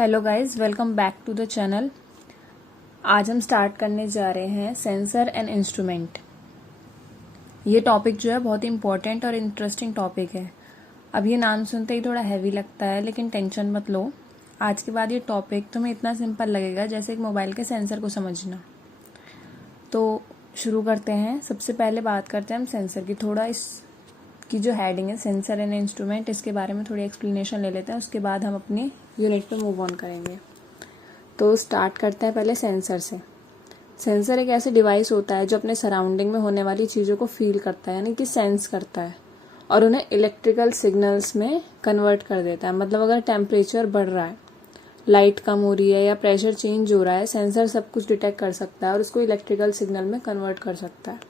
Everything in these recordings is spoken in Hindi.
Hello guys, welcome back to the channel. आज हम स्टार्ट करने जा रहे हैं सेंसर एंड इंस्ट्रूमेंट। ये टॉपिक जो है बहुत ही इम्पोर्टेंट और इंटरेस्टिंग टॉपिक है। अब ये नाम सुनते ही थोड़ा हैवी लगता है, लेकिन टेंशन मत लो। आज के बाद ये टॉपिक तुम्हें इतना सिंपल लगेगा जैसे एक मोबाइल के सेंसर को समझना। तो शुरू करते हैं। सबसे पहले बात करते हैं हम सेंसर की। थोड़ा की जो हेडिंग है सेंसर एंड इंस्ट्रूमेंट, इसके बारे में थोड़ी एक्सप्लेनेशन ले लेते हैं, उसके बाद हम अपनी यूनिट पे मूव ऑन करेंगे। तो स्टार्ट करते हैं पहले सेंसर से। सेंसर एक ऐसे डिवाइस होता है जो अपने सराउंडिंग में होने वाली चीज़ों को फील करता है, यानी कि सेंस करता है और उन्हें इलेक्ट्रिकल सिग्नल्स में कन्वर्ट कर देता है। मतलब अगर टेम्परेचर बढ़ रहा है, लाइट कम हो रही है या प्रेशर चेंज हो रहा है, सेंसर सब कुछ डिटेक्ट कर सकता है और उसको इलेक्ट्रिकल सिग्नल में कन्वर्ट कर सकता है।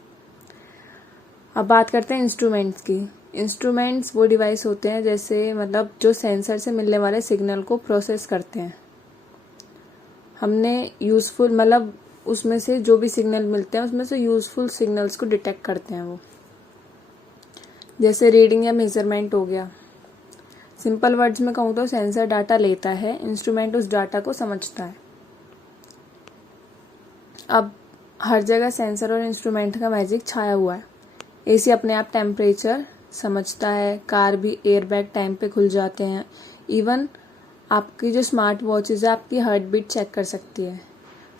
अब बात करते हैं इंस्ट्रूमेंट्स की। इंस्ट्रूमेंट्स वो डिवाइस होते हैं जैसे मतलब जो सेंसर से मिलने वाले सिग्नल को प्रोसेस करते हैं। हमने यूज़फुल मतलब उसमें से जो भी सिग्नल मिलते हैं उसमें से यूज़फुल सिग्नल्स को डिटेक्ट करते हैं वो। जैसे रीडिंग या मेजरमेंट हो गया। सिंपल वर्ड्स में कहूँ तो सेंसर डाटा लेता है, इंस्ट्रूमेंट उस डाटा को समझता है। अब हर जगह सेंसर और इंस्ट्रूमेंट का मैजिक छाया हुआ है। एसी अपने आप टेम्परेचर समझता है, कार भी एयर बैग टाइम पे खुल जाते हैं, इवन आपकी जो स्मार्ट वॉचेज है आपकी हार्ट बीट चेक कर सकती है।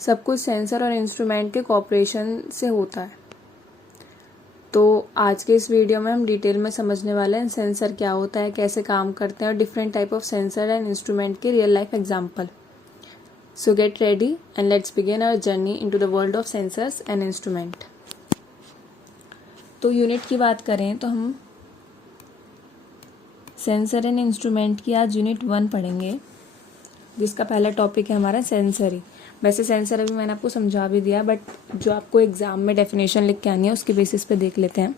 सब कुछ सेंसर और इंस्ट्रूमेंट के कोऑपरेशन से होता है। तो आज के इस वीडियो में हम डिटेल में समझने वाले हैं सेंसर क्या होता है, कैसे काम करते हैं और different type of sensor and instrument के real life example. So get ready and let's begin our journey into the world of sensors and instrument. तो यूनिट की बात करें तो हम सेंसर एंड इंस्ट्रूमेंट की आज यूनिट 1 पढ़ेंगे, जिसका पहला टॉपिक है हमारा सेंसरी। वैसे सेंसर अभी मैंने आपको समझा भी दिया, बट जो आपको एग्जाम में डेफिनेशन लिख के आनी है उसके बेसिस पे देख लेते हैं।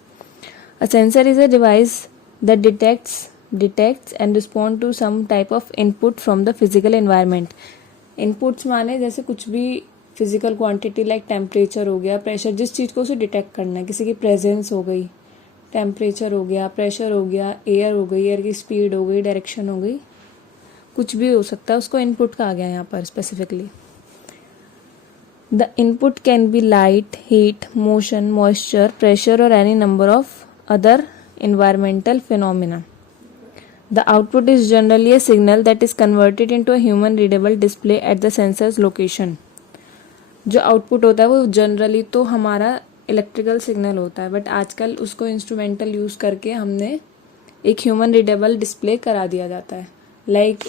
A sensor is a device that detects and respond to some type of input from the physical environment. Inputs माने जैसे कुछ भी फिजिकल क्वांटिटी लाइक टेम्परेचर हो गया, प्रेशर, जिस चीज़ को उसे डिटेक्ट करना है, किसी की प्रेजेंस हो गई, टेम्परेचर हो गया, प्रेशर हो गया, एयर हो गई, एयर की स्पीड हो गई, डायरेक्शन हो गई, कुछ भी हो सकता है, उसको इनपुट कहा गया यहाँ पर specifically. The input can be light, heat, motion, moisture, pressure और any number of other environmental phenomena. The output is generally a signal that is converted into a human readable display at the sensor's location. जो आउटपुट होता है वो जनरली तो हमारा इलेक्ट्रिकल सिग्नल होता है, बट आजकल उसको इंस्ट्रूमेंटल यूज़ करके हमने एक ह्यूमन रीडेबल डिस्प्ले करा दिया जाता है। लाइक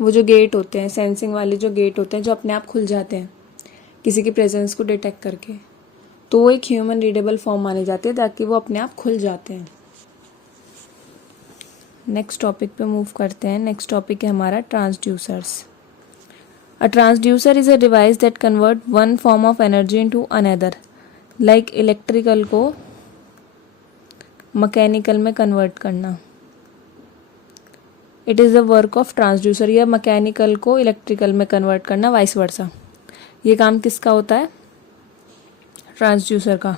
वो जो गेट होते हैं, सेंसिंग वाले जो गेट होते हैं जो अपने आप खुल जाते हैं किसी की प्रेजेंस को डिटेक्ट करके, तो वो एक ह्यूमन रीडेबल फॉर्म माने जाते हैं ताकि वो अपने आप खुल जाते हैं। नेक्स्ट टॉपिक पे मूव करते हैं। नेक्स्ट टॉपिक है हमारा transducers. A transducer is a device that convert one form of energy into another. Like electrical को मैकेनिकल में कन्वर्ट करना। It is the work of transducer, या मैकेनिकल को इलेक्ट्रिकल में कन्वर्ट करना, वाइस वर्सा। ये काम किसका होता है? ट्रांसड्यूसर का।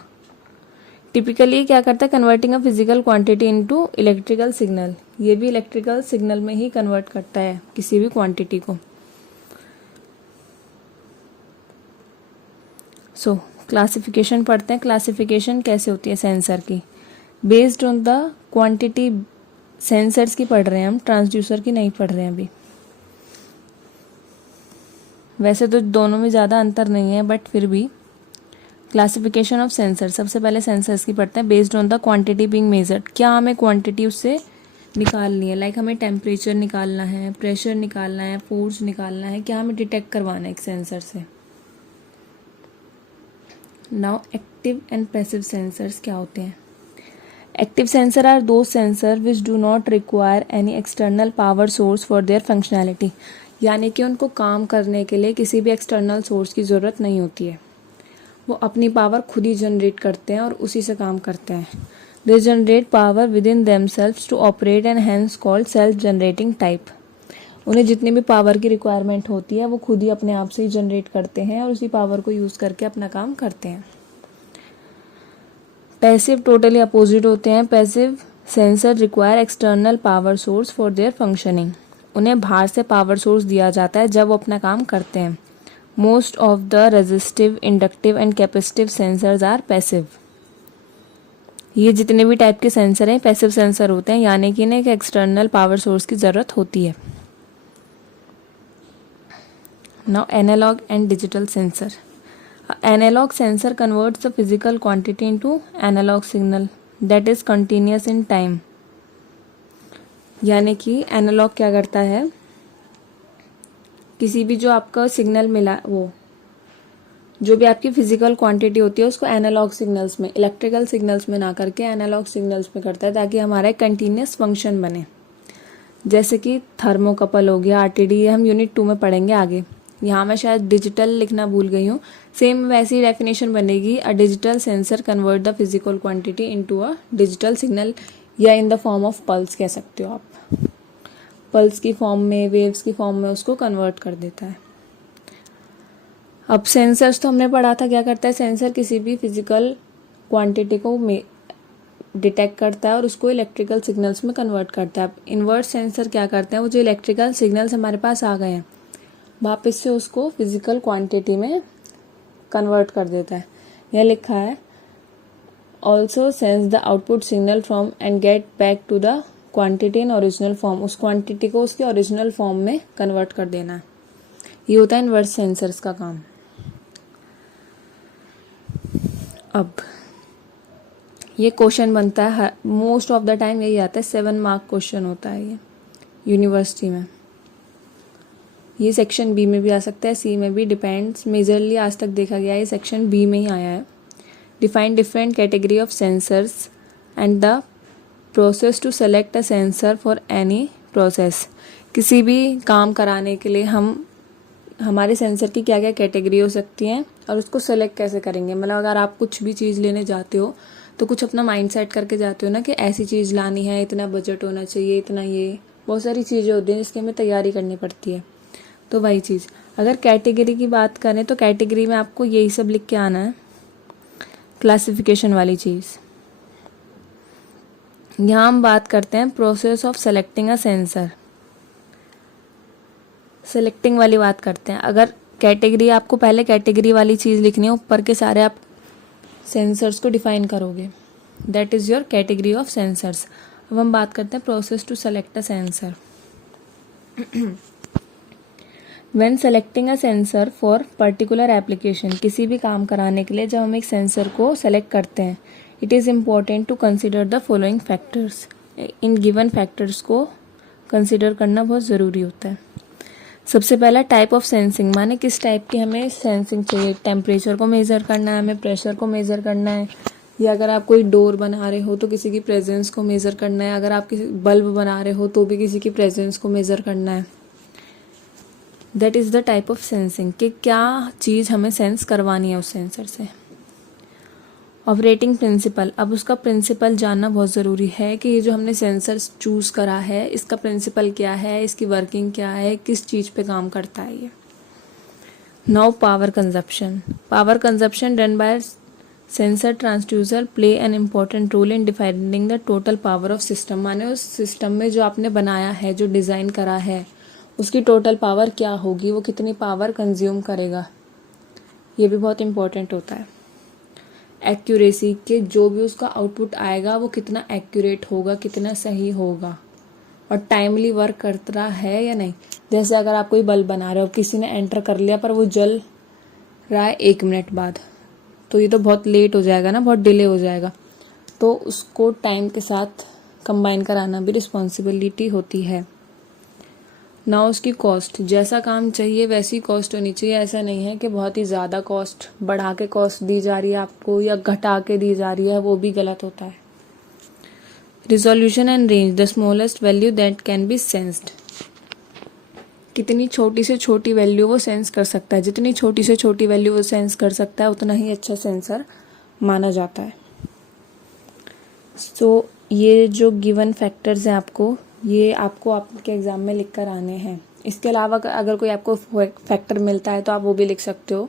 टिपिकली क्या करता है? Converting a physical quantity into electrical signal. ये भी इलेक्ट्रिकल सिग्नल में ही कन्वर्ट करता है किसी भी क्वांटिटी को। सो क्लासिफिकेशन पढ़ते हैं। क्लासिफिकेशन कैसे होती है सेंसर की? Based on the quantity. Sensors की पढ़ रहे हैं हम, ट्रांसड्यूसर की नहीं पढ़ रहे हैं अभी। वैसे तो दोनों में ज़्यादा अंतर नहीं है, बट फिर भी क्लासिफिकेशन ऑफ सेंसर। सबसे पहले सेंसर्स की पढ़ते हैं। Based on the quantity being measured. क्या हमें क्वांटिटी उससे निकालनी है? लाइक हमें टेम्परेचर निकालना है, प्रेशर निकालना है, फोर्स निकालना है, क्या हमें डिटेक्ट करवाना है एक सेंसर से? Now active and passive sensors क्या होते हैं? एक्टिव सेंसर आर दो sensor which do not require any external power source for their functionality. यानी कि उनको काम करने के लिए किसी भी एक्सटर्नल सोर्स की ज़रूरत नहीं होती है। वो अपनी पावर खुद ही जनरेट करते हैं और उसी से काम करते हैं। They generate power within themselves to operate and hence called self generating type. उन्हें जितनी भी पावर की रिक्वायरमेंट होती है वो खुद ही अपने आप से ही जनरेट करते हैं और उसी पावर को यूज़ करके अपना काम करते हैं। पैसिव टोटली अपोजिट होते हैं। Passive sensor require external power source for their functioning. उन्हें बाहर से पावर सोर्स दिया जाता है जब वो अपना काम करते हैं। Most of the resistive, inductive and capacitive sensors are passive. ये जितने भी टाइप के सेंसर हैं पैसिव सेंसर होते हैं, यानी कि इन्हें एक एक्सटर्नल पावर सोर्स की ज़रूरत होती है। Now analogue and digital sensor. Analogue sensor converts the physical quantity into analogue signal that is continuous in time. यानी कि एनालॉग क्या करता है, किसी भी जो आपका सिग्नल मिला, वो जो भी आपकी फिजिकल क्वांटिटी होती है उसको एनालॉग सिग्नल्स में, इलेक्ट्रिकल सिग्नल्स में ना करके एनालॉग सिग्नल्स में करता है, ताकि हमारा एक कंटिन्यूअस फंक्शन बने। जैसे कि थर्मोकपल हो गया, आरटीडी, ये हम यूनिट 2 में पढ़ेंगे आगे। यहाँ मैं शायद डिजिटल लिखना भूल गई हूँ। सेम वैसी डेफिनेशन बनेगी, a digital sensor convert the physical quantity into a digital signal, या in the form of pulse कह सकते हो आप। पल्स की फॉर्म में, वेव्स की फॉर्म में उसको कन्वर्ट कर देता है। अब सेंसर्स तो हमने पढ़ा था क्या करता है, सेंसर किसी भी फिजिकल क्वांटिटी को डिटेक्ट करता है और उसको इलेक्ट्रिकल सिग्नल्स में कन्वर्ट करता है। अब इन्वर्स सेंसर क्या करते हैं, वो जो इलेक्ट्रिकल सिग्नल्स हमारे पास आ गए हैं वापस से उसको फिजिकल क्वांटिटी में कन्वर्ट कर देता है। यह लिखा है, also sense the output signal from and get back to the quantity in original form. उस क्वांटिटी को उसके ओरिजिनल फॉर्म में कन्वर्ट कर देना है। ये होता है इन्वर्स सेंसर्स का काम। अब ये क्वेश्चन बनता है, मोस्ट ऑफ द टाइम यही आता है, 7 मार्क क्वेश्चन होता है ये यूनिवर्सिटी में। ये सेक्शन बी में भी आ सकता है, सी में भी, डिपेंड्स। मेजरली आज तक देखा गया है ये सेक्शन बी में ही आया है। Define different category of sensors and the process to select a sensor for any process. किसी भी काम कराने के लिए हमारे सेंसर की क्या क्या कैटेगरी हो सकती हैं और उसको सेलेक्ट कैसे करेंगे। मतलब अगर आप कुछ भी चीज़ लेने जाते हो तो कुछ अपना माइंड सेट करके जाते हो ना कि ऐसी चीज़ लानी है, इतना बजट होना चाहिए, इतना, ये बहुत सारी चीज़ें होती हैं जिसकी हमें तैयारी करनी पड़ती है। तो वही चीज़, अगर कैटेगरी की बात करें तो कैटेगरी में आपको यही सब लिख के आना है, क्लासिफिकेशन वाली चीज़। यहाँ हम बात करते हैं process of selecting a sensor. Selecting वाली बात करते हैं। अगर कैटेगरी, आपको पहले कैटेगरी वाली चीज़ लिखनी है, ऊपर के सारे आप सेंसर्स को डिफाइन करोगे, that is your category of sensors. अब हम बात करते हैं process to select a sensor. When selecting a sensor for particular application, किसी भी काम कराने के लिए जब हम एक सेंसर को सेलेक्ट करते हैं, it is important to consider the following factors. इन गिवन फैक्टर्स को कंसिडर करना बहुत ज़रूरी होता है। सबसे पहला टाइप ऑफ सेंसिंग, माने किस टाइप की हमें सेंसिंग चाहिए। टेम्परेचर को मेज़र करना है, हमें प्रेशर को मेज़र करना है, या अगर आप कोई डोर बना रहे हो तो किसी की प्रेजेंस को मेज़र करना है, अगर आप किसी बल्ब बना रहे हो तो भी किसी की प्रेजेंस को मेज़र करना है। That is the type of sensing, कि क्या चीज़ हमें सेंस करवानी है उस सेंसर से। ऑपरेटिंग प्रिंसिपल, अब उसका प्रिंसिपल जानना बहुत ज़रूरी है कि ये जो हमने सेंसर चूज़ करा है इसका प्रिंसिपल क्या है, इसकी वर्किंग क्या है, किस चीज़ पे काम करता है ये। Now power consumption. Power consumption done by sensor transducer play an important role in defining the total power of system. माने उस सिस्टम में जो आपने बनाया है, जो डिज़ाइन करा है, उसकी टोटल पावर क्या होगी, वो कितनी पावर कंज्यूम करेगा, ये भी बहुत इम्पॉर्टेंट होता है। एक्यूरेसी, के जो भी उसका आउटपुट आएगा वो कितना एक्यूरेट होगा, कितना सही होगा, और टाइमली वर्क करता है या नहीं। जैसे अगर आप कोई बल्ब बना रहे हो, किसी ने एंटर कर लिया पर वो जल रहा है 1 मिनट बाद, तो ये तो बहुत लेट हो जाएगा ना, बहुत डिले हो जाएगा। तो उसको टाइम के साथ कंबाइन कराना भी रिस्पॉन्सिबिलिटी होती है। ना उसकी कॉस्ट, जैसा काम चाहिए वैसी कॉस्ट होनी चाहिए। ऐसा नहीं है कि बहुत ही ज़्यादा कॉस्ट बढ़ा के कॉस्ट दी जा रही है आपको या घटा के दी जा रही है, वो भी गलत होता है। Resolution and range, the smallest value that can be sensed. कितनी छोटी से छोटी वैल्यू वो सेंस कर सकता है, जितनी छोटी से छोटी वैल्यू वो सेंस कर सकता है उतना ही अच्छा सेंसर माना जाता है। सो ये जो गिवन फैक्टर्स हैं ये आपको आपके एग्ज़ाम में लिख कर आने हैं। इसके अलावा अगर कोई आपको फैक्टर मिलता है तो आप वो भी लिख सकते हो।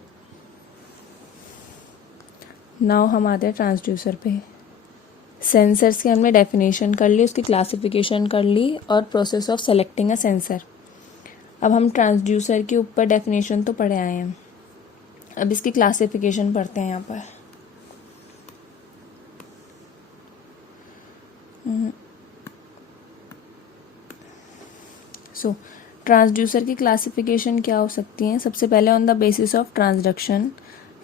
नाउ हम आते हैं ट्रांसड्यूसर पे। सेंसर्स की हमने डेफिनेशन कर ली, उसकी क्लासिफिकेशन कर ली, और process of selecting a sensor. अब हम ट्रांसड्यूसर के ऊपर डेफिनेशन तो पढ़े आए हैं, अब इसकी क्लासिफिकेशन पढ़ते हैं यहाँ पर। सो ट्रांसड्यूसर की क्लासिफिकेशन क्या हो सकती है? सबसे पहले on the basis of transduction,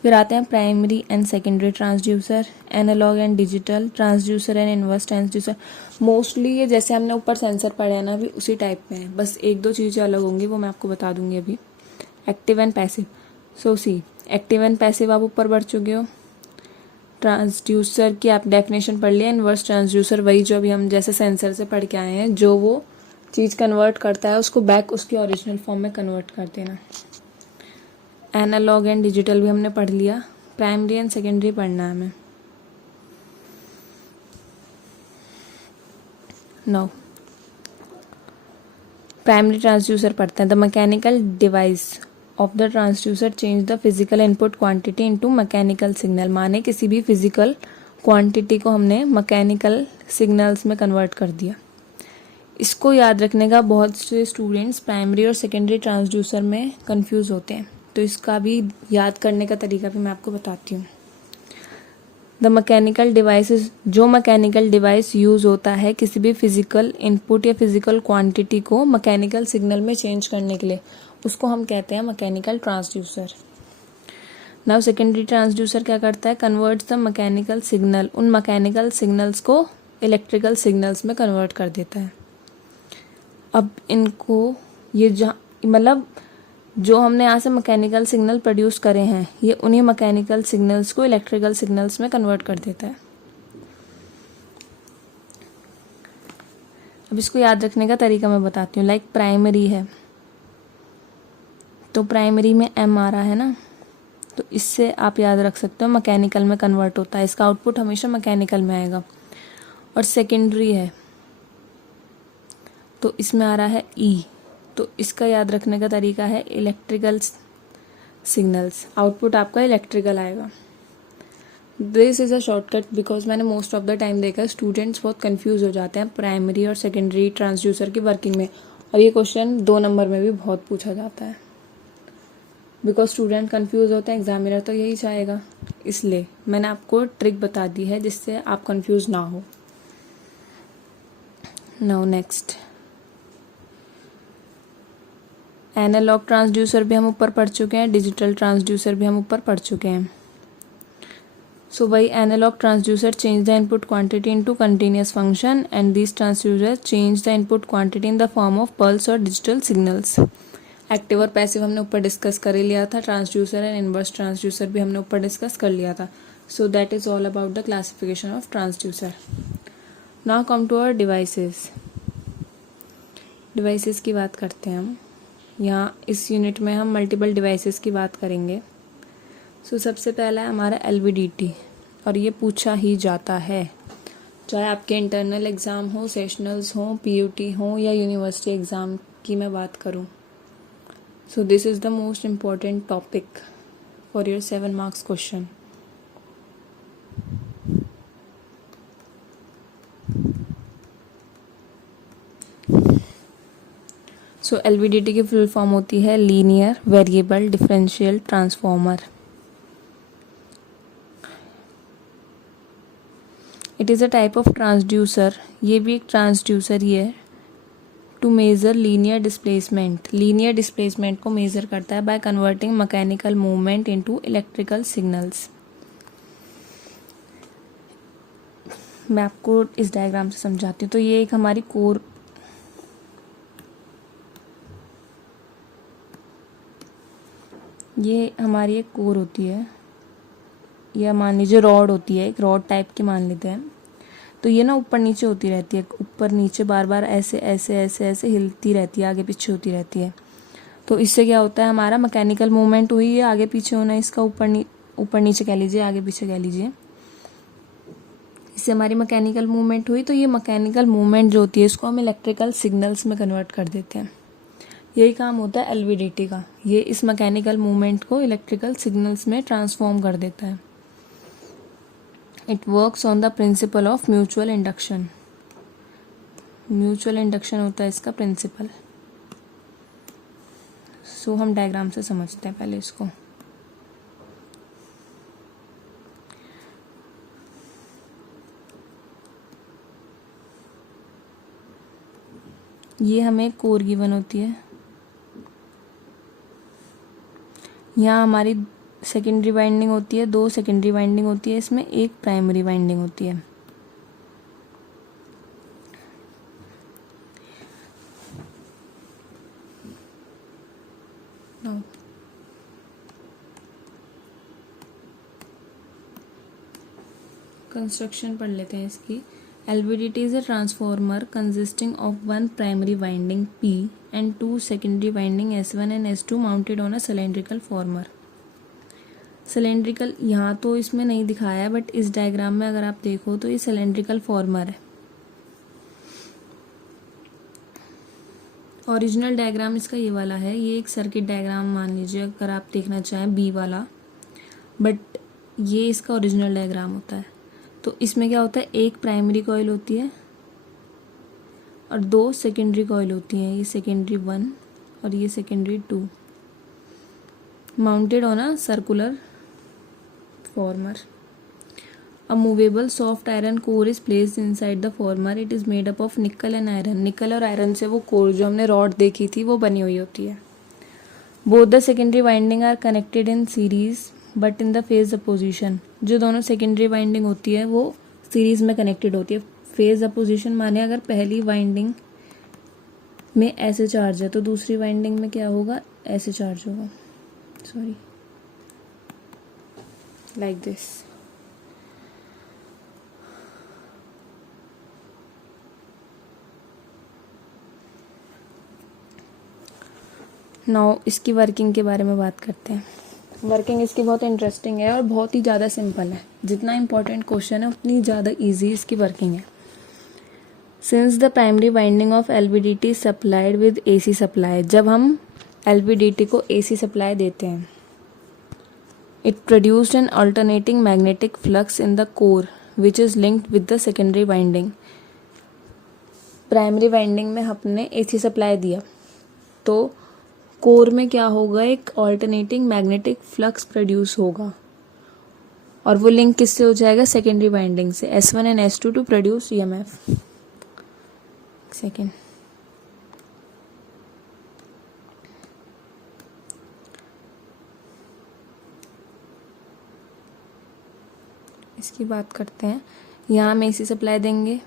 फिर आते हैं primary and secondary transducer, analogue and digital transducer and inverse transducer. Mostly ये जैसे हमने ऊपर सेंसर पढ़े हैं ना, अभी उसी टाइप में है, बस एक दो चीज़ें अलग होंगी, वो मैं आपको बता दूंगी अभी। Active and passive. So see active and passive आप ऊपर बढ़ चुके हो। ट्रांसड्यूसर की आप डेफिनेशन पढ़ लिया। इनवर्स ट्रांसड्यूसर वही जो अभी हम जैसे सेंसर से पढ़ के आए हैं, जो वो चीज़ कन्वर्ट करता है उसको बैक उसकी ओरिजिनल फॉर्म में कन्वर्ट कर देना। एनालॉग एंड डिजिटल भी हमने पढ़ लिया। प्राइमरी एंड सेकेंडरी पढ़ना है हमें। नाउ प्राइमरी ट्रांसड्यूसर पढ़ते हैं। The mechanical device of the transducer change the physical input quantity into mechanical signal. माने किसी भी फिजिकल क्वांटिटी को हमने मैकेनिकल सिग्नल्स में कन्वर्ट कर दिया। इसको याद रखने का बहुत से स्टूडेंट्स प्राइमरी और सेकेंडरी ट्रांसड्यूसर में कंफ्यूज होते हैं, तो इसका भी याद करने का तरीका भी मैं आपको बताती हूँ। द मैकेनिकल डिवाइसेस, जो मैकेनिकल डिवाइस यूज़ होता है किसी भी फिजिकल इनपुट या फिजिकल क्वांटिटी को मैकेनिकल सिग्नल में चेंज करने के लिए, उसको हम कहते हैं mechanical transducer. Now secondary transducer क्या करता है? कन्वर्ट्स द मैकेनिकल सिग्नल, उन मैकेनिकल सिग्नल्स को इलेक्ट्रिकल सिग्नल्स में कन्वर्ट कर देता है। अब इनको ये जहाँ मतलब जो हमने यहाँ से मैकेनिकल सिग्नल प्रोड्यूस करे हैं, ये उन्हीं मैकेनिकल सिग्नल्स को इलेक्ट्रिकल सिग्नल्स में कन्वर्ट कर देता है। अब इसको याद रखने का तरीका मैं बताती हूँ। लाइक प्राइमरी है, तो प्राइमरी में एम आ रहा है ना, तो इससे आप याद रख सकते हो मैकेनिकल में कन्वर्ट होता है, इसका आउटपुट हमेशा मैकेनिकल में आएगा। और सेकेंडरी है तो इसमें आ रहा है ई, तो इसका याद रखने का तरीका है इलेक्ट्रिकल सिग्नल्स, आउटपुट आपका इलेक्ट्रिकल आएगा। This is a shortcut because मैंने मोस्ट ऑफ द टाइम देखा स्टूडेंट्स बहुत कंफ्यूज हो जाते हैं प्राइमरी और सेकेंडरी ट्रांसड्यूसर की वर्किंग में, और ये क्वेश्चन 2 नंबर में भी बहुत पूछा जाता है। बिकॉज स्टूडेंट कंफ्यूज होते हैं, एग्जामिनर तो यही चाहेगा, इसलिए मैंने आपको ट्रिक बता दी है जिससे आप कंफ्यूज ना हो। नाउ नेक्स्ट, एनालॉग ट्रांसड्यूसर भी हम ऊपर पढ़ चुके हैं, डिजिटल ट्रांसड्यूसर भी हम ऊपर पढ़ चुके हैं। So by analog transducer change the input quantity into continuous function and this transducer change the input quantity in the form of pulse और डिजिटल सिग्नल्स। एक्टिव और पैसिव हमने ऊपर डिस्कस कर ही लिया था, ट्रांसड्यूसर एंड इनवर्स ट्रांसड्यूसर भी हमने ऊपर डिस्कस कर लिया था। So that is all about the classification of transducer. Now come to our devices. Devices की बात करते हैं हम। यहाँ इस यूनिट में हम मल्टीपल डिवाइसेस की बात करेंगे। सो सबसे पहला है हमारा LVDT, और ये पूछा ही जाता है, चाहे आपके इंटरनल एग्ज़ाम हो, सेशनल्स हो, PUT हो या यूनिवर्सिटी एग्ज़ाम की मैं बात करूँ। So this is the most important topic for your 7 marks question. So LVDT की फुल फॉर्म होती है linear variable differential transformer. It is a type of transducer, ये भी एक ट्रांसड्यूसर ही है, to measure linear displacement, linear displacement को मेज़र करता है by converting mechanical movement into electrical signals. मैं आपको इस डायग्राम से समझाती हूँ। तो ये एक हमारी कोर, ये हमारी एक कोर होती है, या मान लीजिए रॉड होती है, एक रॉड टाइप की मान लेते हैं। तो ये ना ऊपर नीचे होती रहती है, ऊपर नीचे बार बार ऐसे ऐसे ऐसे ऐसे हिलती रहती है, आगे पीछे होती रहती है। तो इससे क्या होता है, हमारा मैकेनिकल मूवमेंट हुई है, आगे पीछे होना, इसका ऊपर नीचे कह लीजिए, आगे पीछे कह लीजिए, इससे हमारी मैकेनिकल मूवमेंट हुई। तो ये मैकेनिकल मूवमेंट जो होती है इसको हम इलेक्ट्रिकल सिग्नल्स में कन्वर्ट कर देते हैं। यही काम होता है LVDT का, ये इस मैकेनिकल मूवमेंट को इलेक्ट्रिकल सिग्नल्स में ट्रांसफॉर्म कर देता है। It works on the principle of mutual induction, mutual induction होता है इसका प्रिंसिपल। सो हम डायग्राम से समझते हैं पहले इसको। ये हमें कोर गिवन होती है, यहाँ हमारी सेकेंडरी वाइंडिंग होती है, 2 सेकेंडरी वाइंडिंग होती है, इसमें 1 प्राइमरी वाइंडिंग होती है। कंस्ट्रक्शन पढ़ लेते हैं इसकी। LVDT is a transformer consisting of 1 primary winding P and 2 secondary winding S1 and S2 mounted on a cylindrical former। Cylindrical यहाँ तो इसमें नहीं दिखाया है, बट इस डायग्राम में अगर आप देखो तो ये सिलेंड्रिकल फॉर्मर है। ओरिजिनल डायग्राम इसका ये वाला है, ये एक सर्किट डायग्राम मान लीजिए अगर आप देखना चाहें बी वाला, बट ये इसका ओरिजिनल डायग्राम होता है। तो इसमें क्या होता है, 1 प्राइमरी कॉइल होती है और 2 सेकेंडरी कॉइल होती हैं, ये सेकेंडरी 1 और ये secondary 2, mounted on a circular former। A movable soft iron core is placed inside the former। It is made up of nickel and iron। निकल और आयरन से वो कोर जो हमने रॉड देखी थी वो बनी हुई होती है। Both the secondary winding are connected in series but in the phase opposition। जो दोनों सेकेंडरी वाइंडिंग होती है वो सीरीज में कनेक्टेड होती है। फेज अपोजिशन माने अगर पहली वाइंडिंग में ऐसे चार्ज है तो दूसरी वाइंडिंग में क्या होगा, ऐसे चार्ज होगा, सॉरी, like this। नाउ इसकी वर्किंग के बारे में बात करते हैं। वर्किंग इसकी बहुत इंटरेस्टिंग है और बहुत ही ज़्यादा सिंपल है। जितना इम्पोर्टेंट क्वेश्चन है उतनी ज़्यादा इजी इसकी वर्किंग है। Since the primary winding of LVDT supplied with AC supply, जब हम LVDT को AC सप्लाई देते हैं, it produced an alternating magnetic flux in the core which is linked with the secondary winding। Primary winding में हमने AC सप्लाई दिया तो कोर में क्या होगा, एक ऑल्टरनेटिंग मैग्नेटिक फ्लक्स प्रोड्यूस होगा और वो लिंक किससे हो जाएगा, सेकेंडरी वाइंडिंग से, S1 and S2 to produce EMF। Second, इसकी बात करते हैं। यहाँ हम AC सप्लाई देंगे,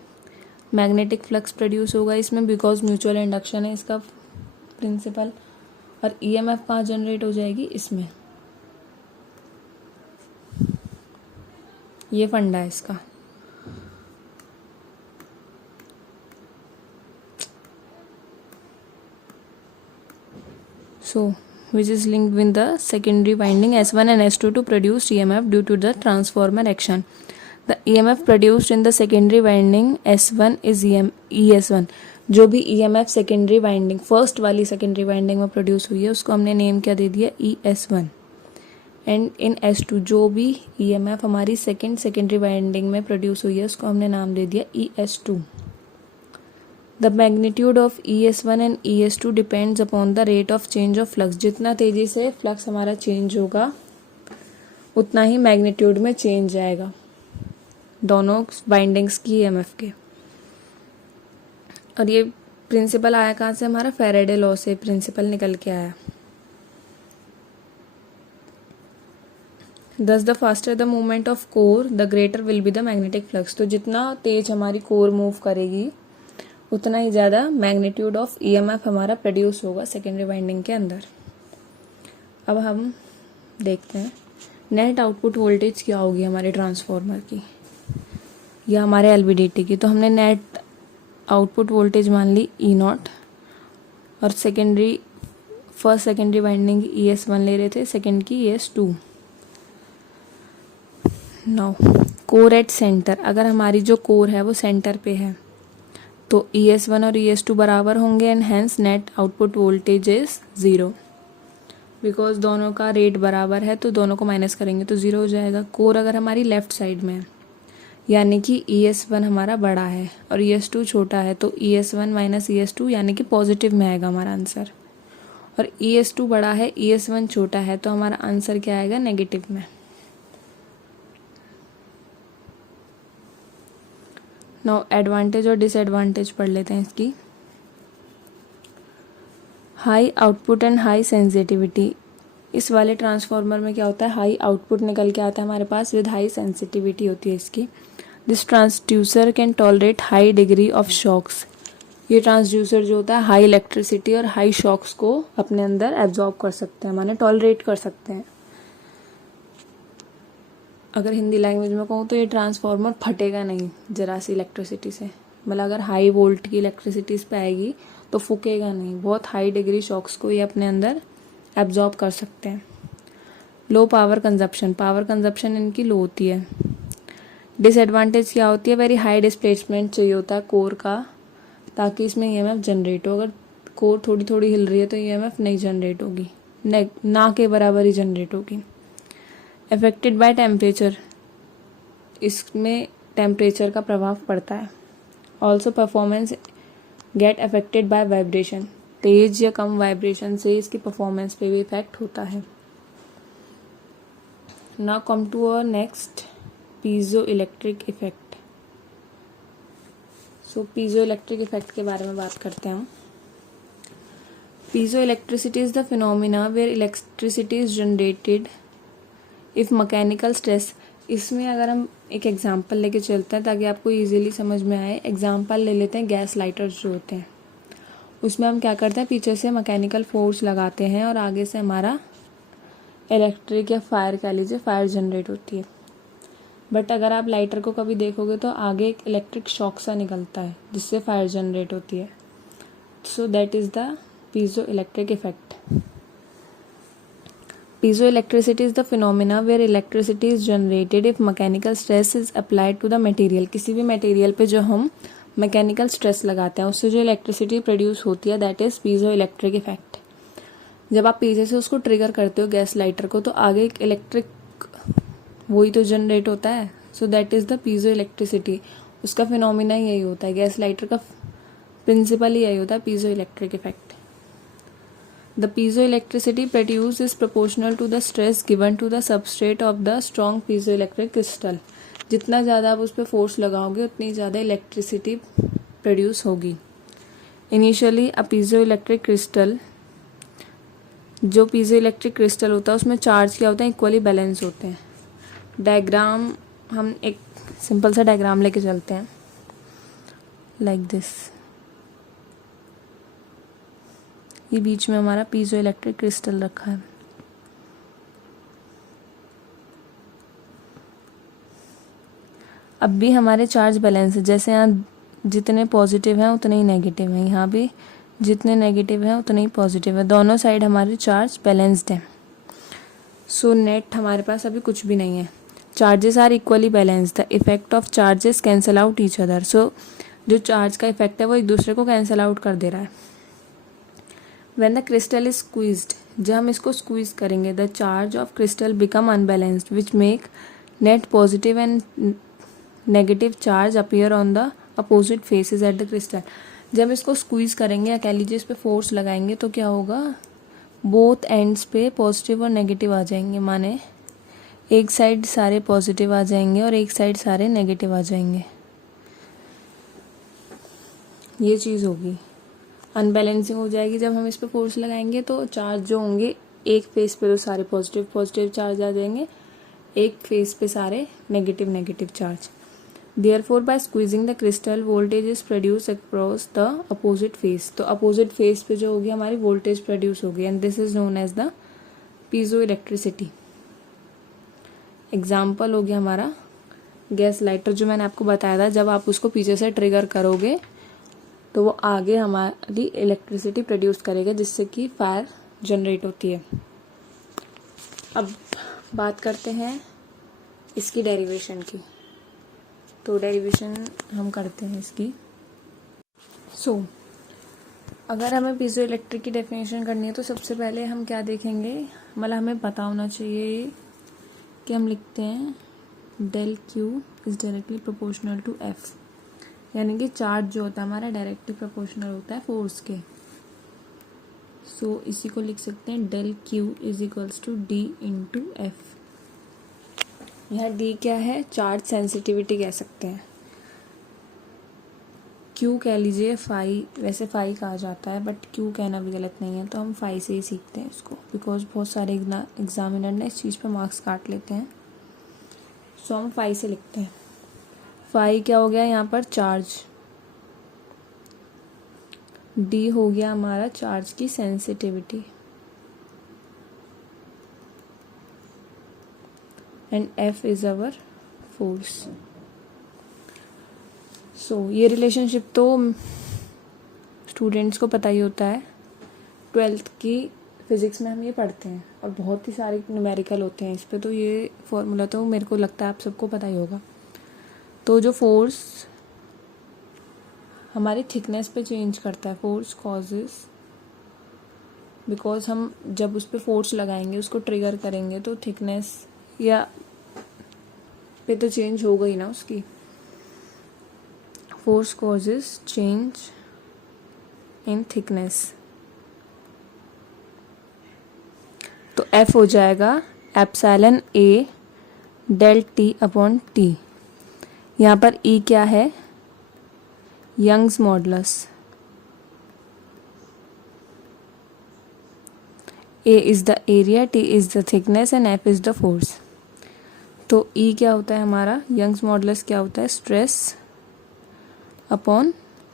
मैग्नेटिक फ्लक्स प्रोड्यूस होगा इसमें बिकॉज म्यूचुअल इंडक्शन है इसका प्रिंसिपल, और EMF कहाँ जनरेट हो जाएगी, इसमें। ये फंडा है इसका। सो which is linked with the secondary winding S1 and S2 to produce EMF due to the transformer action। The EMF produced in the secondary winding S1 is ES1। जो भी EMF सेकेंडरी वाइंडिंग, फर्स्ट वाली सेकेंडरी वाइंडिंग में प्रोड्यूस हुई है उसको हमने नेम क्या दे दिया, ES1। एंड इन S2 जो भी EMF हमारी सेकेंडरी वाइंडिंग में प्रोड्यूस हुई है उसको हमने नाम दे दिया ES2। The magnitude of ES1 and ES2 depends upon the rate of change of flux। जितना तेजी से फ्लक्स हमारा चेंज होगा उतना ही मैग्नीट्यूड में चेंज आएगा दोनों वाइंडिंग्स की EMF के। और ये प्रिंसिपल आया कहाँ से, हमारा फैराडे लॉ से प्रिंसिपल निकल के आया। Thus the faster the movement of core, the greater will be the magnetic flux। तो जितना तेज हमारी कोर मूव करेगी उतना ही ज़्यादा मैग्नीट्यूड ऑफ EMF हमारा प्रोड्यूस होगा सेकेंडरी वाइंडिंग के अंदर। अब हम देखते हैं नेट आउटपुट वोल्टेज क्या होगी हमारे ट्रांसफार्मर की या हमारे LVDT की। तो हमने नेट आउटपुट वोल्टेज मान ली E0 और फर्स्ट सेकेंडरी वाइंडिंग की ES1 ले रहे थे, सेकेंड की ES2। Now core at centre, अगर हमारी जो कोर है वो सेंटर पे है तो ES1 और ES2 बराबर होंगे and hence net output voltage is 0। Because दोनों का रेट बराबर है तो दोनों को माइनस करेंगे तो 0 हो जाएगा। कोर अगर हमारी लेफ्ट साइड में है यानी कि ES1 हमारा बड़ा है और ES2 छोटा है तो ES1 माइनस ES2 यानी कि पॉजिटिव में आएगा हमारा आंसर। और ES2 बड़ा है, ES1 छोटा है, तो हमारा आंसर क्या आएगा? नेगेटिव में। नाउ एडवांटेज और डिसएडवांटेज पढ़ लेते हैं इसकी। High output and high sensitivity. इस वाले ट्रांसफार्मर में क्या होता है? हाई आउटपुट निकल के आता है हमारे पास विद हाई सेंसिटिविटी होती है इसकी। This transducer can tolerate high degree of shocks. ये ट्रांसड्यूसर जो होता है हाई इलेक्ट्रिसिटी और हाई शॉक्स को अपने अंदर एब्जॉर्ब कर सकते हैं, माने टॉलरेट कर सकते हैं। अगर हिंदी लैंग्वेज में कहूँ तो ये ट्रांसफार्मर फटेगा नहीं जरा सी इलेक्ट्रिसिटी से, मतलब अगर हाई वोल्ट की इलेक्ट्रिसिटी इस पे आएगी तो फूकेगा नहीं। बहुत हाई डिग्री शॉक्स को ये अपने अंदर एब्जॉर्ब कर सकते हैं। Low power consumption, power consumption इनकी लो होती है। डिसएडवांटेज क्या होती है? वेरी हाई डिस्प्लेसमेंट चाहिए होता है कोर का, ताकि इसमें EMF जनरेट हो। अगर कोर थोड़ी थोड़ी हिल रही है तो EMF नहीं जनरेट होगी, ना के बराबर ही जनरेट होगी। अफेक्टेड बाय टेम्परेचर, इसमें टेम्परेचर का प्रभाव पड़ता है। Also performance get affected by vibration, तेज या कम वाइब्रेशन से इसकी परफॉर्मेंस पे भी इफेक्ट होता है। Now come to our next, piezo electric effect. So piezo electric effect के बारे में बात करते हैं हम। Piezo electricity is the phenomena where electricity is generated if mechanical stress. इसमें अगर हम एक एग्जांपल लेके चलते हैं ताकि आपको इजीली समझ में आए, एग्जांपल ले लेते हैं गैस लाइटर्स जो होते हैं। उसमें हम क्या करते हैं? पीछे से मैकेनिकल फोर्स लगाते हैं और आगे से हमारा इलेक्ट्रिक या फायर कह लीजिए, फायर जनरेट होती है। बट अगर आप लाइटर को कभी देखोगे तो आगे एक इलेक्ट्रिक शॉक सा निकलता है जिससे फायर जनरेट होती है। सो that is the piezo electric effect. Piezoelectricity is the phenomena where electricity is generated if mechanical stress is applied to the material। किसी भी मटेरियल पे जो हम मैकेनिकल स्ट्रेस लगाते हैं उससे जो इलेक्ट्रिसिटी प्रोड्यूस होती है, that is piezo electric effect. जब आप पीछे से उसको ट्रिगर करते हो गैस लाइटर को, तो आगे एक इलेक्ट्रिक वही तो जनरेट होता है। सो that is the piezo electricity. उसका फिनोमिना ही यही होता है, गैस लाइटर का प्रिंसिपल ही यही होता है, piezo electric effect. The piezoelectricity produced is proportional to the stress given to the substrate of the strong piezoelectric crystal। जितना ज़्यादा आप उस पर फोर्स लगाओगे उतनी ज़्यादा इलेक्ट्रिसिटी प्रोड्यूस होगी। इनिशियली अ पीजोइलेक्ट्रिक क्रिस्टल, जो पीजोइलेक्ट्रिक क्रिस्टल होता है उसमें चार्ज क्या होता है? इक्वली बैलेंस होते हैं। डायग्राम, हम एक सिंपल सा डायग्राम लेके चलते हैं लाइक दिस। ये बीच में हमारा पीजो इलेक्ट्रिक क्रिस्टल रखा है। अब भी हमारे चार्ज बैलेंस है, जैसे यहाँ जितने पॉजिटिव हैं उतने ही नेगेटिव हैं, यहाँ भी जितने नेगेटिव हैं उतने ही पॉजिटिव है। दोनों साइड हमारे चार्ज बैलेंस्ड हैं। सो नेट हमारे पास अभी कुछ भी नहीं है। Charges are equally balanced, the effect of charges cancel out each other. So जो चार्ज का इफेक्ट है वो एक दूसरे को कैंसल आउट कर दे रहा है। When the crystal is squeezed, जब हम इसको स्क्वीज करेंगे, the charge of crystal become unbalanced which make net positive and negative charge appear on the opposite faces at the crystal। जब इसको स्क्वीज करेंगे या कह लीजिए इस पे फोर्स लगाएंगे तो क्या होगा? बोथ एंड्स पे पॉजिटिव और नेगेटिव आ जाएंगे, माने एक साइड सारे पॉजिटिव आ जाएंगे और एक साइड सारे नेगेटिव आ जाएंगे। ये चीज़ होगी, अनबैलेंसिंग हो जाएगी। जब हम इस पे फोर्स लगाएंगे तो चार्ज जो होंगे एक फेस पे तो सारे पॉजिटिव पॉजिटिव चार्ज आ जाएंगे, एक फेस पे सारे negative negative charge. Therefore by squeezing the crystal voltage is produce across the opposite face. तो अपोजिट फेस पे जो होगी हमारी वोल्टेज प्रोड्यूस होगी and this is known as the piezo electricity. Example हो गया हमारा गैस लाइटर जो मैंने आपको बताया था। जब आप उसको पीछे से ट्रिगर करोगे तो वो आगे हमारी इलेक्ट्रिसिटी प्रोड्यूस करेगा जिससे कि फायर जनरेट होती है। अब बात करते हैं इसकी डेरिवेशन की। तो डेरिवेशन हम करते हैं इसकी। सो अगर हमें पीजो इलेक्ट्रिक की डेफिनेशन करनी है तो सबसे पहले हम क्या देखेंगे, मतलब हमें पता होना चाहिए कि हम लिखते हैं del Q is directly proportional to F, यानी कि चार्ज जो होता है हमारा डायरेक्टली प्रोपोर्शनल होता है फोर्स के। सो इसी को लिख सकते हैं del Q is equals to D into F. यहाँ डी क्या है, चार्ज सेंसिटिविटी कह सकते हैं। क्यू कह लीजिए फाई, वैसे फाई कहा जाता है बट क्यू कहना भी गलत नहीं है, तो हम फाई से ही सीखते हैं इसको, बिकॉज बहुत सारे एग्जामिनर ने इस चीज़ पे मार्क्स काट लेते हैं। सो हम फाई से लिखते हैं। फाई क्या हो गया यहाँ पर, चार्ज। डी हो गया हमारा चार्ज की sensitivity, and F is our force. So ये रिलेशनशिप तो स्टूडेंट्स को पता ही होता है, 12th की फिज़िक्स में हम ये पढ़ते हैं, और बहुत ही सारे न्यूमेरिकल होते हैं इस पे, तो ये फॉर्मूला तो मेरे को लगता है आप सबको पता ही होगा। तो जो फोर्स हमारी थिकनेस पे चेंज करता है, फोर्स कॉजेस, बिकॉज हम जब उस पर फोर्स लगाएंगे, उसको ट्रिगर करेंगे, तो थिकनेस या पे तो चेंज हो गई ना उसकी। Force causes change in thickness, तो एफ हो जाएगा epsilon A del T upon T. यहाँ पर ई क्या है, Young's modulus. A is the area, T is the thickness and F is the force. तो ई क्या होता है हमारा, यंग्स मॉडुलस क्या होता है, stress upon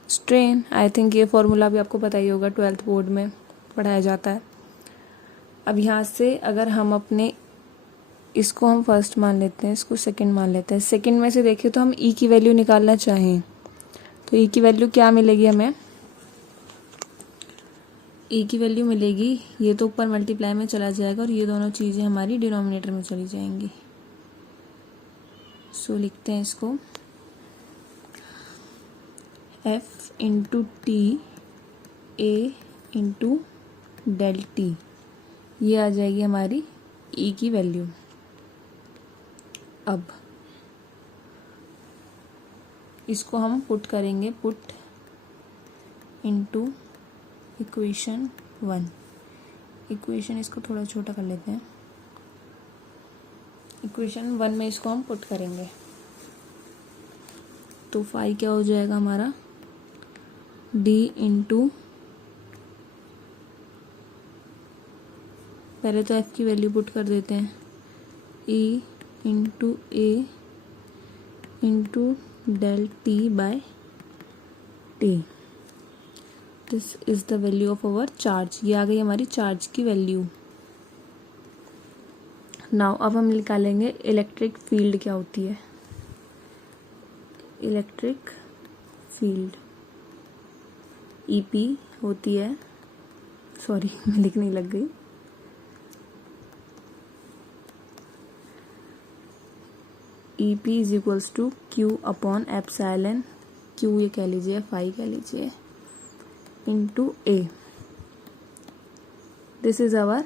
strain. I think ये फॉर्मूला भी आपको पता ही होगा, 12th बोर्ड में पढ़ाया जाता है। अब यहाँ से अगर हम अपने इसको हम फर्स्ट मान लेते हैं, इसको सेकंड मान लेते हैं। सेकंड में से देखिए तो हम ई की वैल्यू निकालना चाहें तो ई की वैल्यू क्या मिलेगी हमें, ई की वैल्यू मिलेगी, ये तो ऊपर मल्टीप्लाई में चला जाएगा और ये दोनों चीज़ें हमारी डिनोमिनेटर में चली जाएंगी। सो लिखते हैं इसको F into T A into del T, ये आ जाएगी हमारी ई की वैल्यू। अब इसको हम पुट करेंगे, पुट इनटू इक्वेशन 1। इक्वेशन इसको थोड़ा छोटा कर लेते हैं। इक्वेशन 1 में इसको हम पुट करेंगे तो फाई क्या हो जाएगा हमारा, डी इंटू, पहले तो एफ की वैल्यू पुट कर देते हैं, E into A into del T by T. This is the value of our charge. ये आ गई हमारी चार्ज की वैल्यू। नाउ अब हम निकालेंगे इलेक्ट्रिक फील्ड क्या होती है। इलेक्ट्रिक फील्ड ईपी होती है, सॉरी मैं लिखने लग गई, EP is equals to Q upon epsilon, Q ये कह लीजिए, फाई कह लीजिए, into A. This is our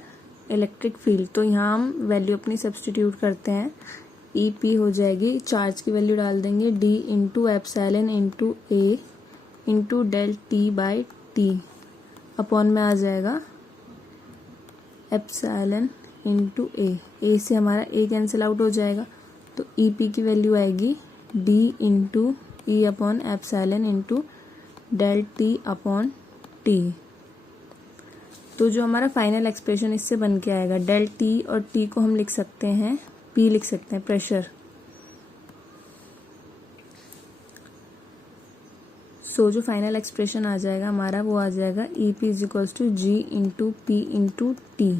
electric field. तो यहाँ हम वैल्यू अपनी सब्सटीट्यूट करते हैं। EP हो जाएगी, चार्ज की वैल्यू डाल देंगे, D into epsilon into A into del T by T, upon में आ जाएगा एप्सिलॉन इंटू ए से हमारा ए कैंसिल आउट हो जाएगा, तो EP की वैल्यू आएगी D into E upon epsilon into del T upon T. तो जो हमारा फाइनल एक्सप्रेशन इससे बन के आएगा, डेल टी और टी को हम लिख सकते हैं, P लिख सकते हैं प्रेशर। सो जो फाइनल एक्सप्रेशन आ जाएगा हमारा वो आ जाएगा EP is equals to G into P into T.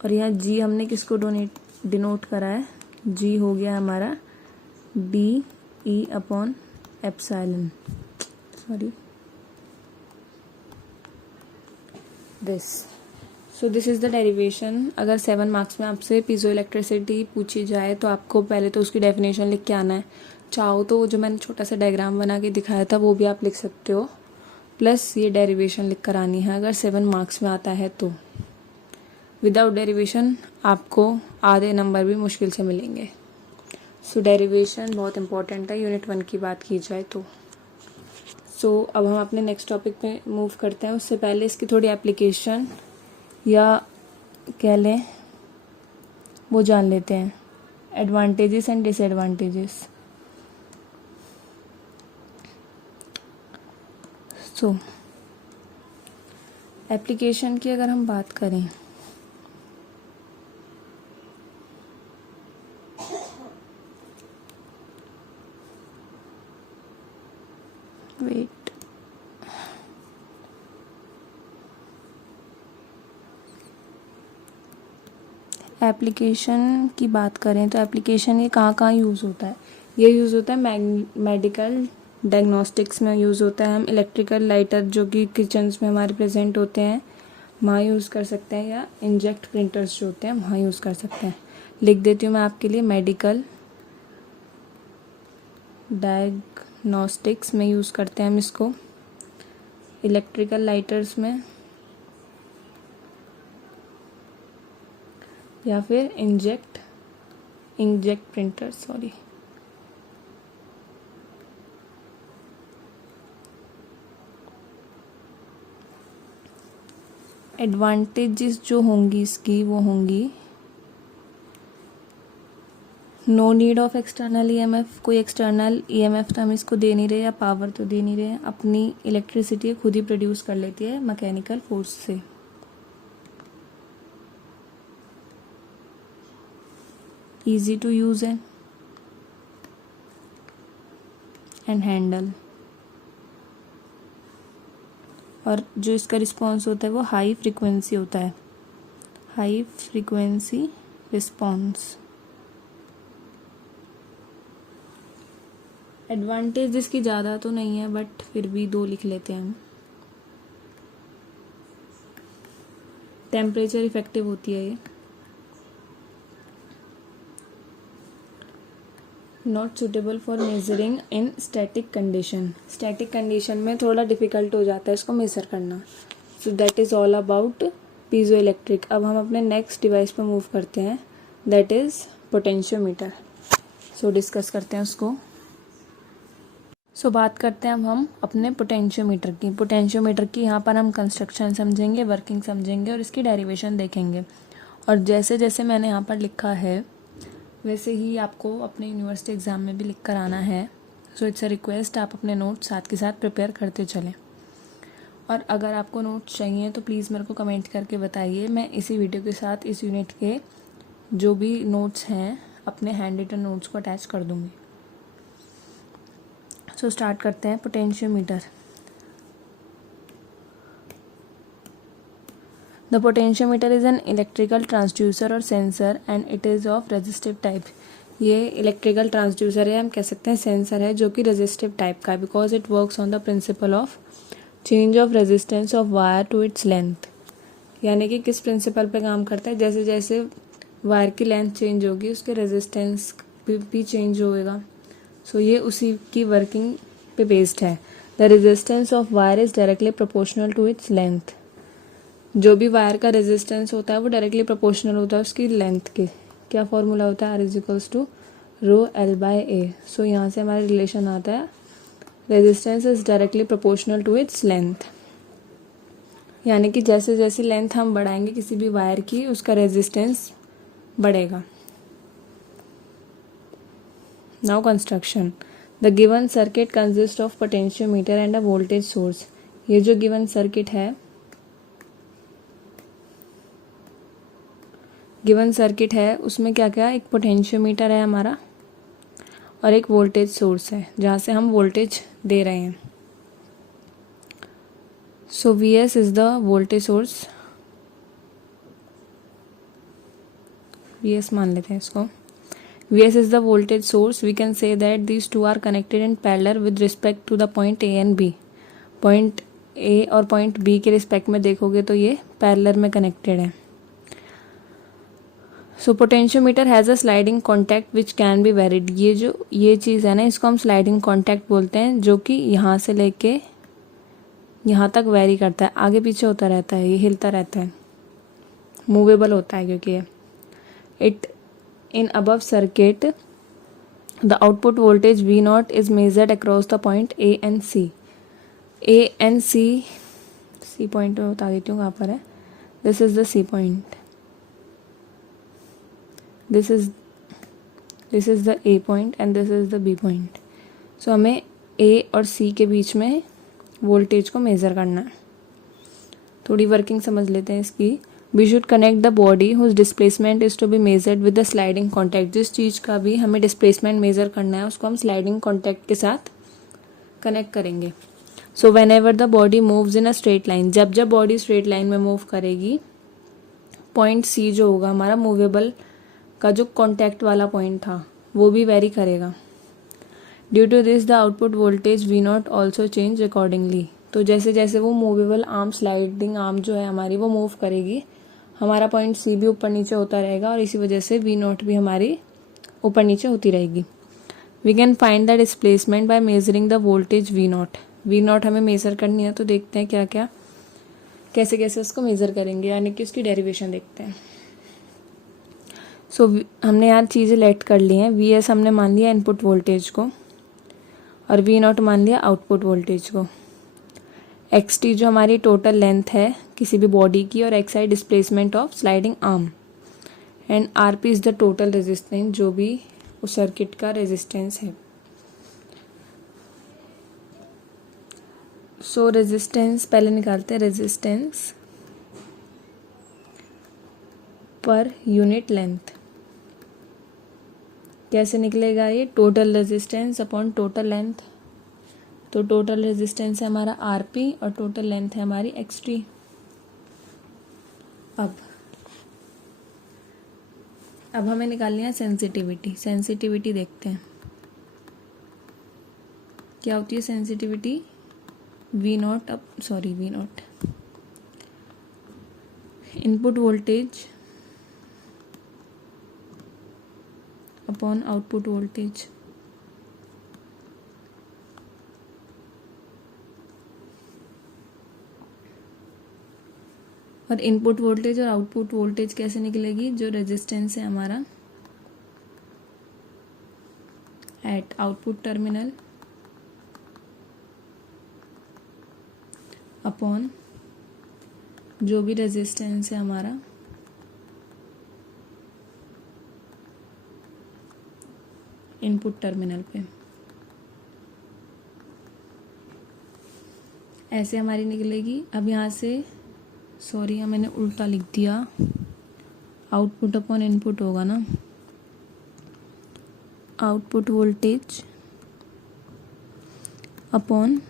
और यहाँ G हमने किसको डिनोट करा है, G हो गया हमारा D E upon epsilon, sorry this. So this is the derivation. अगर 7 मार्क्स में आपसे पीजो इलेक्ट्रिसिटी पूछी जाए तो आपको पहले तो उसकी डेफिनेशन लिख के आना है। चाहो तो जो मैंने छोटा सा डायग्राम बना के दिखाया था वो भी आप लिख सकते हो, प्लस ये डेरिवेशन लिख कर आनी है अगर 7 मार्क्स में आता है तो। विदाउट डेरिवेशन आपको आधे नंबर भी मुश्किल से मिलेंगे। सो डेरिवेशन बहुत इंपॉर्टेंट है यूनिट 1 की बात की जाए तो। सो अब हम अपने नेक्स्ट टॉपिक पे मूव करते हैं। उससे पहले इसकी थोड़ी एप्लीकेशन या कह लें वो जान लेते हैं, advantages and disadvantages. So application की अगर हम बात करें, वेट, एप्लीकेशन की बात करें तो एप्लीकेशन ये कहाँ यूज़ होता है। ये यूज़ होता है मेडिकल डायग्नोस्टिक्स में यूज़ होता है। हम इलेक्ट्रिकल लाइटर जो कि किचन्स में हमारे प्रेजेंट होते हैं वहाँ यूज़ कर सकते हैं, या इंजेक्ट प्रिंटर्स जो होते हैं वहाँ यूज़ कर सकते हैं। लिख देती हूँ मैं आपके लिए, मेडिकल डायग्नोस्टिक्स में यूज़ करते हैं हम इसको, इलेक्ट्रिकल लाइटर्स में, या फिर इंजेक्ट प्रिंटर, सॉरी। एडवांटेजेस जो होंगी इसकी वो होंगी, no need of external EMF. कोई एक्सटर्नल ईएमएफ तो हम इसको दे नहीं रहे, या पावर तो दे नहीं रहे, अपनी इलेक्ट्रिसिटी खुद ही प्रोड्यूस कर लेती है मैकेनिकल फोर्स से। ईजी टू यूज़ है एंड हैंडल, और जो इसका रिस्पॉन्स होता है वो हाई फ्रीक्वेंसी होता है, हाई फ्रीक्वेंसी रिस्पॉन्स। एडवांटेज इसकी ज़्यादा तो नहीं है, बट फिर भी 2 लिख लेते हैं हम। टेम्परेचर इफेक्टिव होती है ये, not suitable for measuring in static condition. Static condition में थोड़ा डिफ़िकल्ट हो जाता है इसको मेज़र करना। So that is all about piezo electric. अब हम अपने नेक्स्ट डिवाइस पर मूव करते हैं, that is potentiometer. So discuss करते हैं उसको। सो बात करते हैं अब हम अपने पोटेंशियोमीटर की। पोटेंशियोमीटर की यहाँ पर हम कंस्ट्रक्शन समझेंगे, वर्किंग समझेंगे और इसकी डेरिवेशन देखेंगे। और जैसे जैसे मैंने यहाँ पर लिखा है वैसे ही आपको अपने यूनिवर्सिटी एग्ज़ाम में भी लिख कर आना है। सो इट्स अ रिक्वेस्ट, आप अपने नोट्स साथ के साथ प्रिपेयर करते चलें। और अगर आपको नोट्स चाहिए तो प्लीज़ मेरे को कमेंट करके बताइए, मैं इसी वीडियो के साथ इस यूनिट के जो भी नोट्स हैं अपने हैंड रिटन नोट्स को अटैच कर दूँगी। सो स्टार्ट करते हैं। Potentiometer, the potentiometer is an electrical transducer और sensor and it is of resistive type. ये इलेक्ट्रिकल ट्रांसड्यूसर है, हम कह सकते हैं सेंसर है, जो कि रेजिस्टिव टाइप का है, because it works on the principle of change of resistance of wire to its length. यानी कि किस प्रिंसिपल पे काम करता है, जैसे जैसे वायर की लेंथ चेंज होगी उसके रेजिस्टेंस भी चेंज होएगा। सो ये उसी की वर्किंग पे बेस्ड है। The resistance of wire is directly proportional to its length. जो भी वायर का रेजिस्टेंस होता है वो डायरेक्टली प्रोपोर्शनल होता है उसकी लेंथ के। क्या फॉर्मूला होता है, R is equals to rho L by A. So यहाँ से हमारा रिलेशन आता है, resistance is directly proportional to its length. यानी कि जैसे जैसे लेंथ हम बढ़ाएंगे किसी भी वायर की, उसका रेजिस्टेंस बढ़ेगा। Now construction, the given circuit consist of potentiometer and a voltage source. ये जो गिवन सर्किट है उसमें क्या क्या, एक पोटेंशियोमीटर है हमारा और एक वोल्टेज सोर्स है जहाँ से हम वोल्टेज दे रहे हैं। सो Vs is the voltage source, Vs मान लेते हैं इसको। Vs is the voltage source. We can say that these two are connected in parallel with respect to the point A and B. Point A और point B के रिस्पेक्ट में देखोगे तो ये पैरेलल में कनेक्टेड है। So potentiometer has a sliding contact which can be varied. ये चीज़ है ना, इसको हम स्लाइडिंग कॉन्टैक्ट बोलते हैं, जो कि यहाँ से लेके यहाँ तक वेरी करता है, आगे पीछे होता रहता है, ये हिलता रहता है, मूवेबल होता है क्योंकि ये it in above circuit the output voltage V0 is measured across the point A and C. A and C point में बता देती हूँ कहाँ पर है. This is the C point, this is the A point and this is the B point. So हमें ए और सी के बीच में वोल्टेज को मेज़र करना है. थोड़ी वर्किंग समझ लेते हैं इसकी. We should connect the body whose displacement is to be measured with the sliding contact. जिस चीज़ का भी हमें डिस्प्लेसमेंट मेज़र करना है उसको हम स्लाइडिंग कॉन्टैक्ट के साथ कनेक्ट करेंगे. So when ever the body moves in a straight line, जब जब बॉडी स्ट्रेट लाइन में मूव करेगी, पॉइंट सी जो होगा हमारा मूवेबल का जो कॉन्टैक्ट वाला पॉइंट था वो भी वेरी करेगा. Due to this the output voltage V nought also change accordingly. तो जैसे जैसे वो मूवेबल आर्म, स्लाइडिंग आर्म जो है हमारी वो मूव करेगी, हमारा पॉइंट सी भी ऊपर नीचे होता रहेगा और इसी वजह से वी नॉट भी हमारी ऊपर नीचे होती रहेगी. We can find the displacement by measuring the voltage V nought. V nought हमें मेज़र करनी है, तो देखते हैं क्या क्या कैसे कैसे उसको मेज़र करेंगे, यानी कि उसकी डेरिवेशन देखते हैं. सो हमने यार चीज़ें लेट कर ली हैं. वी एस हमने मान लिया इनपुट वोल्टेज को और वी नॉट मान लिया आउटपुट वोल्टेज को. एक्स टी जो हमारी टोटल लेंथ है किसी भी बॉडी की, और x I displacement of sliding arm, and R P is the total resistance जो भी उस सर्किट का रेजिस्टेंस है. सो रेजिस्टेंस पहले निकालते हैं. रेजिस्टेंस पर यूनिट लेंथ कैसे निकलेगा ये? Total resistance upon total length. तो टोटल रेजिस्टेंस है हमारा आर पी और टोटल लेंथ है हमारी एक्स टी. अब हमें निकालनी है सेंसिटिविटी. सेंसिटिविटी देखते हैं क्या होती है sensitivity. V nought input voltage upon output voltage. और इनपुट वोल्टेज और आउटपुट वोल्टेज कैसे निकलेगी? जो रेजिस्टेंस है हमारा एट आउटपुट टर्मिनल अपॉन जो भी रेजिस्टेंस है हमारा इनपुट टर्मिनल पे. ऐसे हमारी निकलेगी. अब यहाँ से मैंने उल्टा लिख दिया. आउटपुट अपॉन इनपुट होगा ना. Output voltage upon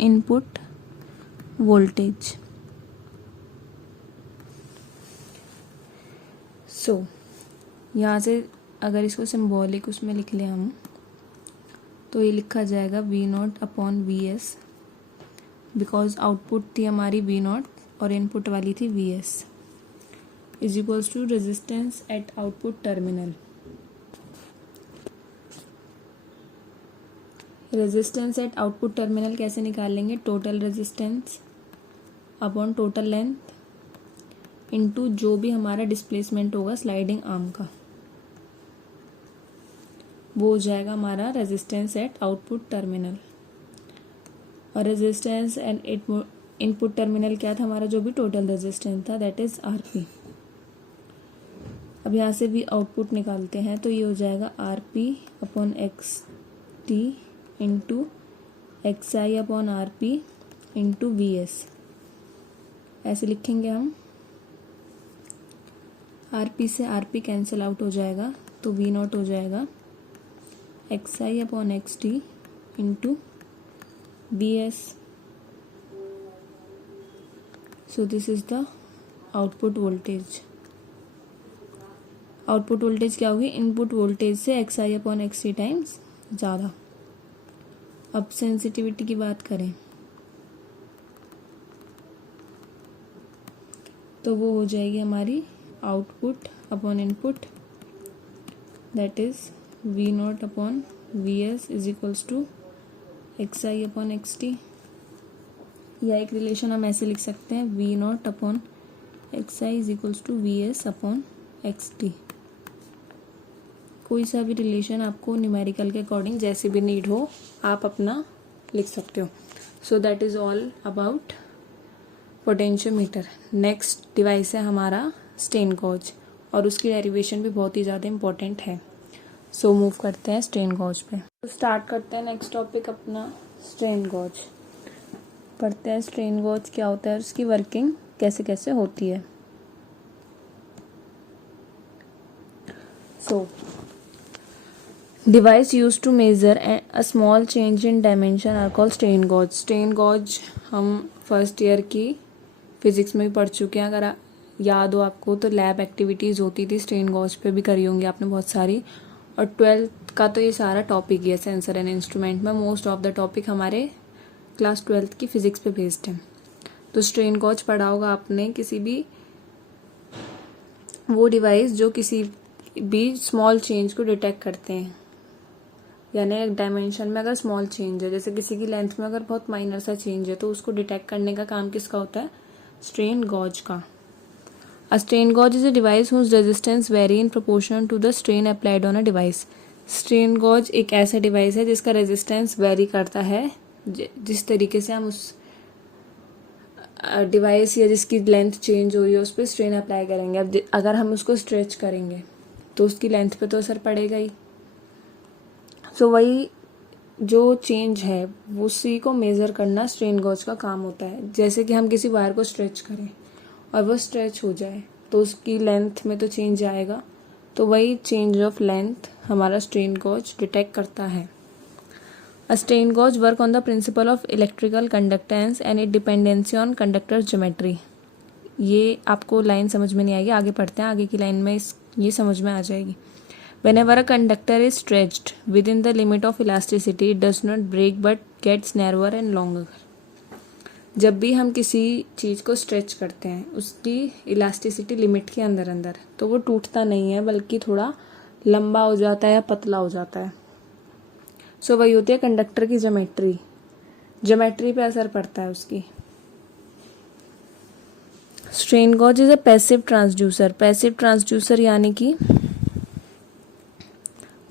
input voltage. So यहाँ से अगर इसको सिंबॉलिक उसमें लिख लें हम, तो ये लिखा जाएगा V nought upon V S, because output थी हमारी वी नॉट और इनपुट वाली थी V S, is equals to resistance at output terminal. Resistance at output terminal कैसे निकाल लेंगे? Total resistance upon total length into जो भी हमारा डिस्प्लेसमेंट होगा स्लाइडिंग आर्म का, वो हो जाएगा हमारा रेजिस्टेंस एट आउटपुट टर्मिनल. और रेजिस्टेंस एंड इनपुट टर्मिनल क्या था हमारा? जो भी टोटल रेजिस्टेंस था, दैट इज आर पी. अब यहाँ से भी आउटपुट निकालते हैं, तो ये हो जाएगा R P upon X T into X I upon R P into V S. ऐसे लिखेंगे हम. आर पी से आर पी कैंसिल आउट हो जाएगा, तो वी नॉट हो जाएगा X I upon X T into B S. So this is the output voltage. Output voltage क्या होगी? इनपुट वोल्टेज से X I upon X T times ज़्यादा. अब सेंसिटिविटी की बात करें तो वो हो जाएगी हमारी output upon input, that is V nought upon V S is equals to X I upon X T. या एक रिलेशन हम ऐसे लिख सकते हैं, V nought upon X I is equals to V S upon X T. कोई सा भी रिलेशन आपको न्यूमेरिकल के अकॉर्डिंग जैसे भी नीड हो आप अपना लिख सकते हो. So that is all about potentiometer. Next device है हमारा स्ट्रेन गॉज, और उसकी डेरिवेशन भी बहुत ही ज़्यादा इम्पोर्टेंट है। सो मूव करते हैं स्ट्रेन गॉज पे। तो स्टार्ट करते हैं नेक्स्ट टॉपिक अपना स्ट्रेन गॉज। पढ़ते हैं स्ट्रेन गॉज क्या होता है, उसकी वर्किंग कैसे कैसे होती है। So device use to measure a small change in dimension are called strain gauge. Strain gauge हम फर्स्ट ईयर की फिजिक्स में भी पढ़ चुके हैं। अगर याद हो आपको तो लैब एक्टिविटीज़ होती थी, स्ट्रेन गॉज पे भी करी होंगी आपने बहुत सारी। और 12th का तो ये सारा टॉपिक ही है सेंसर एंड इंस्ट्रूमेंट में। मोस्ट ऑफ द टॉपिक हमारे क्लास 12th की फिजिक्स पे बेस्ड है। तो स्ट्रेन गॉज पढ़ा होगा आपने, किसी भी वो डिवाइस जो किसी भी स्मॉल चेंज को डिटेक्ट करते हैं, यानी एक डायमेंशन में अगर स्मॉल चेंज है, जैसे किसी की लेंथ में अगर बहुत माइनर सा चेंज है, तो उसको डिटेक्ट करने का काम किसका होता है, स्ट्रेन गॉज का। A strain gauge is a device whose resistance vary in proportion to the strain applied on a device. Strain gauge एक ऐसा डिवाइस है जिसका रेजिस्टेंस वेरी करता है जिस तरीके से हम उस डिवाइस या जिसकी लेंथ चेंज हो रही है उस पर स्ट्रेन अप्लाई करेंगे। अब अगर हम उसको स्ट्रेच करेंगे तो उसकी लेंथ पे तो असर पड़ेगा ही। सो वही जो चेंज है उसी को मेज़र करना स्ट्रेन गॉज का काम होता है। जैसे कि हम किसी वायर को स्ट्रेच करें और वो स्ट्रेच हो जाए तो उसकी लेंथ में तो चेंज आएगा, तो वही चेंज ऑफ लेंथ हमारा स्ट्रेन गॉज डिटेक्ट करता है। A strain gauge work on the principle of electrical conductance and its dependency on conductor's geometry। ये आपको लाइन समझ में नहीं आएगी, आगे पढ़ते हैं, आगे की लाइन में ये समझ में आ जाएगी। Whenever a conductor is stretched within the limit of elasticity, it does not break but gets narrower and longer। जब भी हम किसी चीज़ को स्ट्रेच करते हैं उसकी इलास्टिसिटी लिमिट के अंदर अंदर, तो वो टूटता नहीं है बल्कि थोड़ा लंबा हो जाता है या पतला हो जाता है। सो वही होती है कंडक्टर की ज्योमेट्री पे असर पड़ता है उसकी। Strain gauge is a passive transducer. Passive transducer यानी कि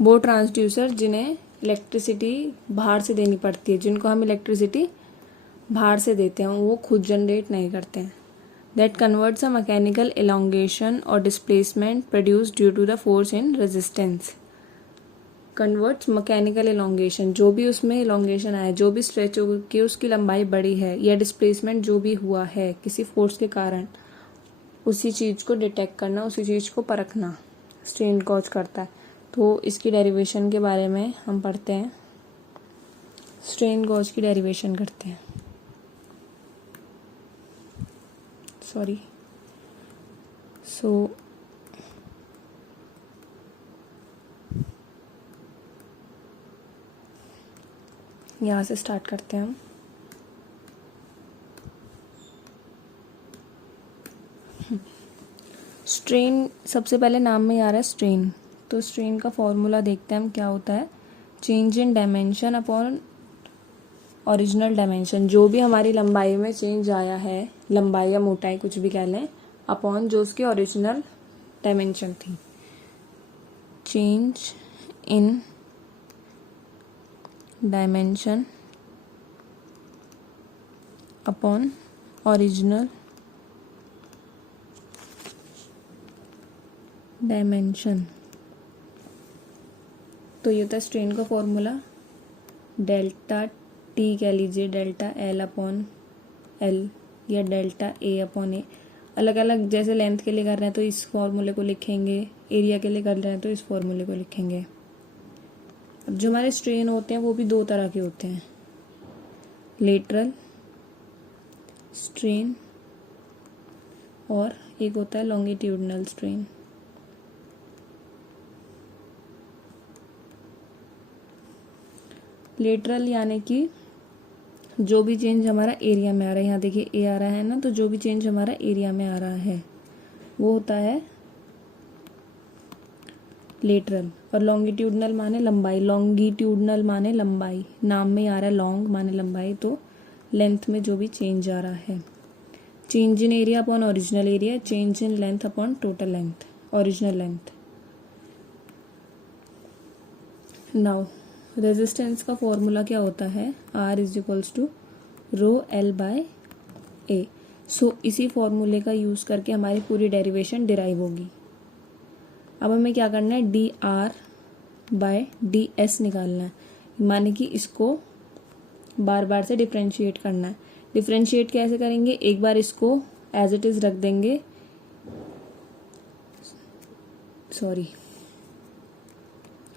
वो ट्रांसड्यूसर जिन्हें इलेक्ट्रिसिटी बाहर से देनी पड़ती है, जिनको हम इलेक्ट्रिसिटी बाहर से देते हैं, वो खुद जनरेट नहीं करते हैं। That converts a mechanical elongation और displacement produce due to the force in resistance. Converts mechanical elongation, जो भी उसमें एलोंगेशन आया, जो भी स्ट्रेच हो कि उसकी लंबाई बड़ी है, या डिस्प्लेसमेंट जो भी हुआ है किसी फोर्स के कारण, उसी चीज़ को डिटेक्ट करना, उसी चीज़ को परखना स्ट्रेन गॉज करता है। तो इसकी डेरिवेशन के बारे में हम पढ़ते हैं। स्ट्रेन गॉज की डेरिवेशन करते हैं। सॉरी। सो यहाँ से स्टार्ट करते हैं हम। स्ट्रेन सबसे पहले नाम में आ रहा है स्ट्रेन, तो स्ट्रेन का फॉर्मूला देखते हैं हम क्या होता है। Change in dimension upon original dimension, जो भी हमारी लंबाई में चेंज आया है, लंबाई या मोटाई कुछ भी कह लें, अपॉन जो उसकी ओरिजिनल डायमेंशन थी। Change in dimension upon original dimension, तो ये होता है स्ट्रेन का फॉर्मूला। डेल्टा टी कह लीजिए, डेल्टा एल अपॉन एल या डेल्टा ए अपॉन ए, अलग अलग जैसे लेंथ के लिए कर रहे हैं तो इस फॉर्मूले को लिखेंगे, एरिया के लिए कर रहे हैं तो इस फॉर्मूले को लिखेंगे। अब जो हमारे स्ट्रेन होते हैं वो भी दो तरह के होते हैं, लेटरल स्ट्रेन और एक होता है लॉन्गिट्यूडनल स्ट्रेन। लेटरल यानी कि जो भी चेंज हमारा एरिया में आ रहा है, यहाँ देखिए ए आ रहा है ना, तो जो भी चेंज हमारा एरिया में आ रहा है वो होता है लेटरल। और लॉन्गिट्यूडनल माने लंबाई, लॉन्गिट्यूडनल माने लंबाई, नाम में आ रहा है लॉन्ग माने लंबाई, तो लेंथ में जो भी चेंज आ रहा है। Change in area upon original area, change in length upon total length, original length. Now resistance का फॉर्मूला क्या होता है, R is equals to rho L by A. So इसी फॉर्मूले का यूज़ करके हमारी पूरी डेरिवेशन डिराइव होगी। अब हमें क्या करना है, D R by D S निकालना है, माने कि इसको बार बार से डिफ्रेंशिएट करना है। डिफ्रेंशिएट कैसे करेंगे, एक बार इसको एज इट इज रख देंगे, sorry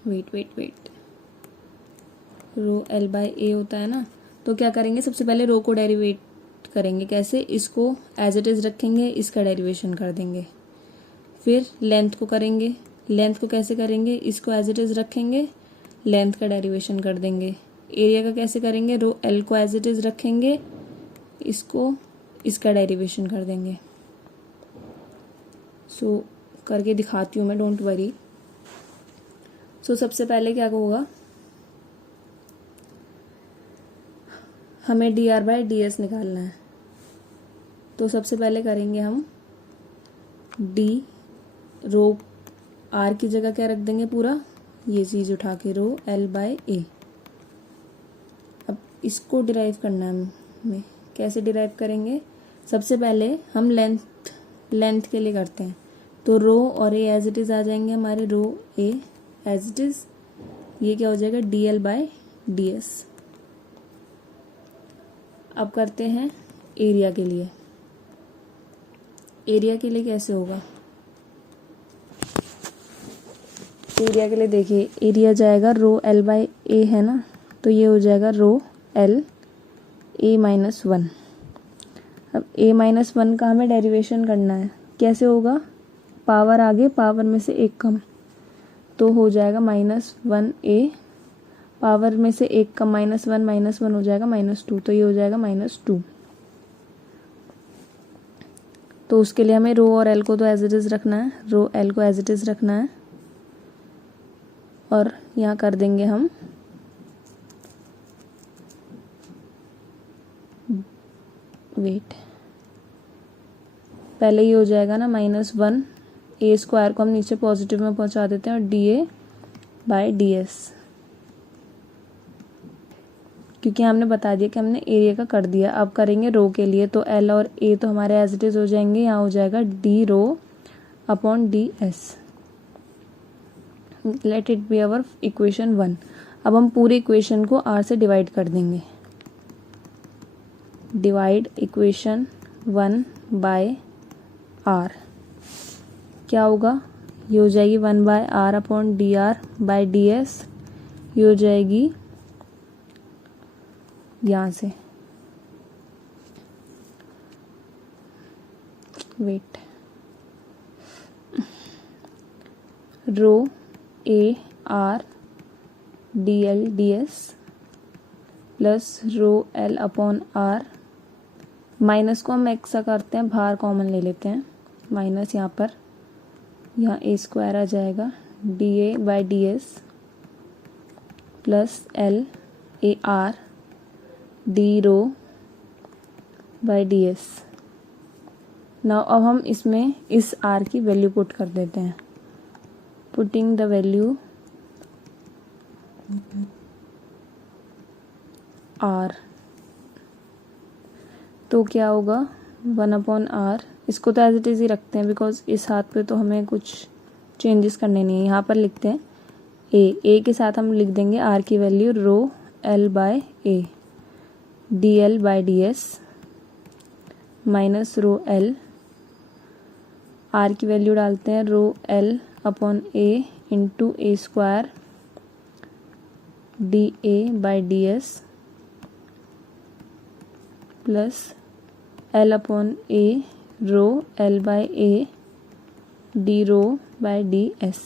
wait, rho L by A होता है ना, तो क्या करेंगे, सबसे पहले रो को डेरिवेट करेंगे। कैसे, इसको एज इट इज रखेंगे, इसका डेरिवेशन कर देंगे। फिर लेंथ को करेंगे, लेंथ को कैसे करेंगे, इसको एज इट इज रखेंगे, लेंथ का डेरिवेशन कर देंगे। एरिया का कैसे करेंगे, रो एल को एज इट इज रखेंगे, इसको इसका डेरिवेशन कर देंगे। सो करके दिखाती हूँ मैं, डोंट वरी। सो सबसे पहले क्या होगा, हमें D R by D S निकालना है। तो सबसे पहले करेंगे हम डी, रो आर की जगह क्या रख देंगे, पूरा ये चीज़ उठा के रो एल बाय ए। अब इसको डिराइव करना है हमें, कैसे डिराइव करेंगे, सबसे पहले हम लेंथ के लिए करते हैं। तो रो और ए एज इट इज़ आ जाएंगे हमारे, रो ए एज इट इज़, ये क्या हो जाएगा, D L by D S. अब करते हैं एरिया के लिए। एरिया के लिए कैसे होगा, एरिया के लिए देखिए, एरिया जाएगा रो एल बाय ए है ना, तो ये हो जाएगा rho L A minus one. अब ए माइनस वन का हमें डेरिवेशन करना है, कैसे होगा, पावर आगे, पावर में से एक कम, तो हो जाएगा माइनस वन ए, पावर में से एक कम माइनस वन हो जाएगा माइनस टू, तो ये हो जाएगा माइनस टू। तो उसके लिए हमें रो और एल को तो एज इट इज रखना है, रो एल को एज इट इज रखना है, और यहाँ कर देंगे हम वेट, पहले ये हो जाएगा ना माइनस वन, ए स्क्वायर को हम नीचे पॉजिटिव में पहुंचा देते हैं, और D A by D S, क्योंकि हमने बता दिया कि हमने एरिया का कर दिया। अब करेंगे रो के लिए, तो एल और ए तो हमारे एज इट इज हो जाएंगे, यहाँ हो जाएगा D rho upon D S. Let it be our equation 1। अब हम पूरी इक्वेशन को आर से डिवाइड कर देंगे, डिवाइड इक्वेशन 1 बाय आर, क्या होगा, ये हो जाएगी 1 by R upon D R by D S, ये हो जाएगी यहाँ से, wait, rho A R D L D S plus rho L upon R, minus को हम एक्सा करते हैं, बाहर कॉमन ले लेते हैं, माइनस यहाँ पर, यहाँ ए स्क्वायर आ जाएगा, D A by D S plus L A R D rho by D S. Now अब हम इसमें इस आर की वैल्यू पुट कर देते हैं, पुटिंग द वैल्यू आर, तो क्या होगा 1 अपॉन आर, इसको तो एज इट इज़ ही रखते हैं बिकॉज इस हाथ पे तो हमें कुछ चेंजेस करने नहीं है। यहाँ पर लिखते हैं ए के साथ हम लिख देंगे आर की value rho L by A D L by D S minus rho L, R की वैल्यू डालते हैं rho L upon A into A square D A by D S plus L upon A rho L by A D rho by D S.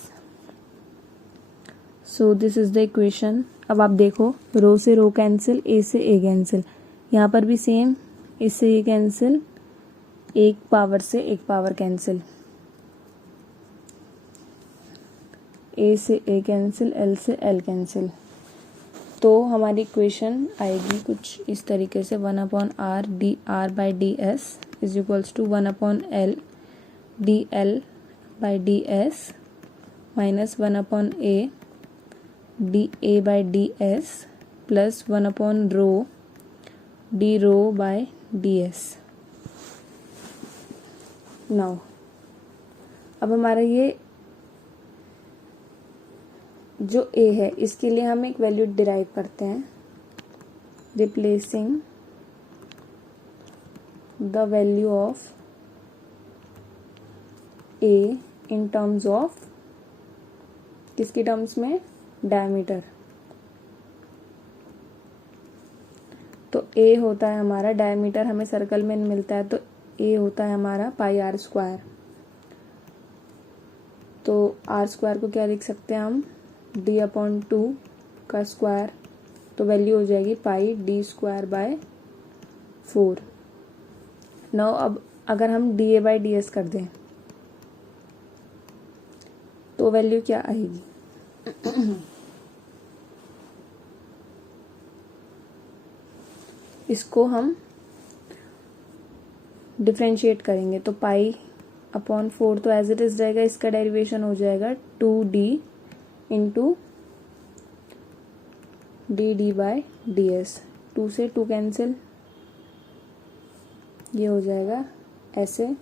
So this is the equation. अब आप देखो, रो से रो कैंसिल, ए से ए कैंसिल, यहाँ पर भी सेम, इससे ये कैंसिल, एक पावर से एक पावर कैंसिल, ए से ए कैंसिल, एल से एल कैंसिल। तो हमारी इक्वेशन आएगी कुछ इस तरीके से, 1 upon R D R by D S is equals to 1 upon L D L by D S minus 1 upon A D A by D S plus 1 upon rho D rho by D S. Now अब हमारा ये जो ए है इसके लिए हम एक वैल्यू डिराइव करते हैं, replacing the value of A in terms of, किसकी टर्म्स में, डायमीटर। तो ए होता है हमारा, डायमीटर हमें सर्कल में मिलता है तो ए होता है हमारा पाई आर स्क्वायर। तो आर स्क्वायर को क्या लिख सकते हैं हम, डी अपॉन 2 का स्क्वायर, तो वैल्यू हो जाएगी पाई डी स्क्वायर बाय 4। नाउ अब अगर हम D A by D S कर दें तो वैल्यू क्या आएगी, इसको हम डिफ्रेंशिएट करेंगे तो पाई अपॉन 4 तो एज इट इज रहेगा, इसका डेरिवेशन हो जाएगा 2d into D D by D S. 2 से 2 कैंसिल, ये हो जाएगा ऐसे,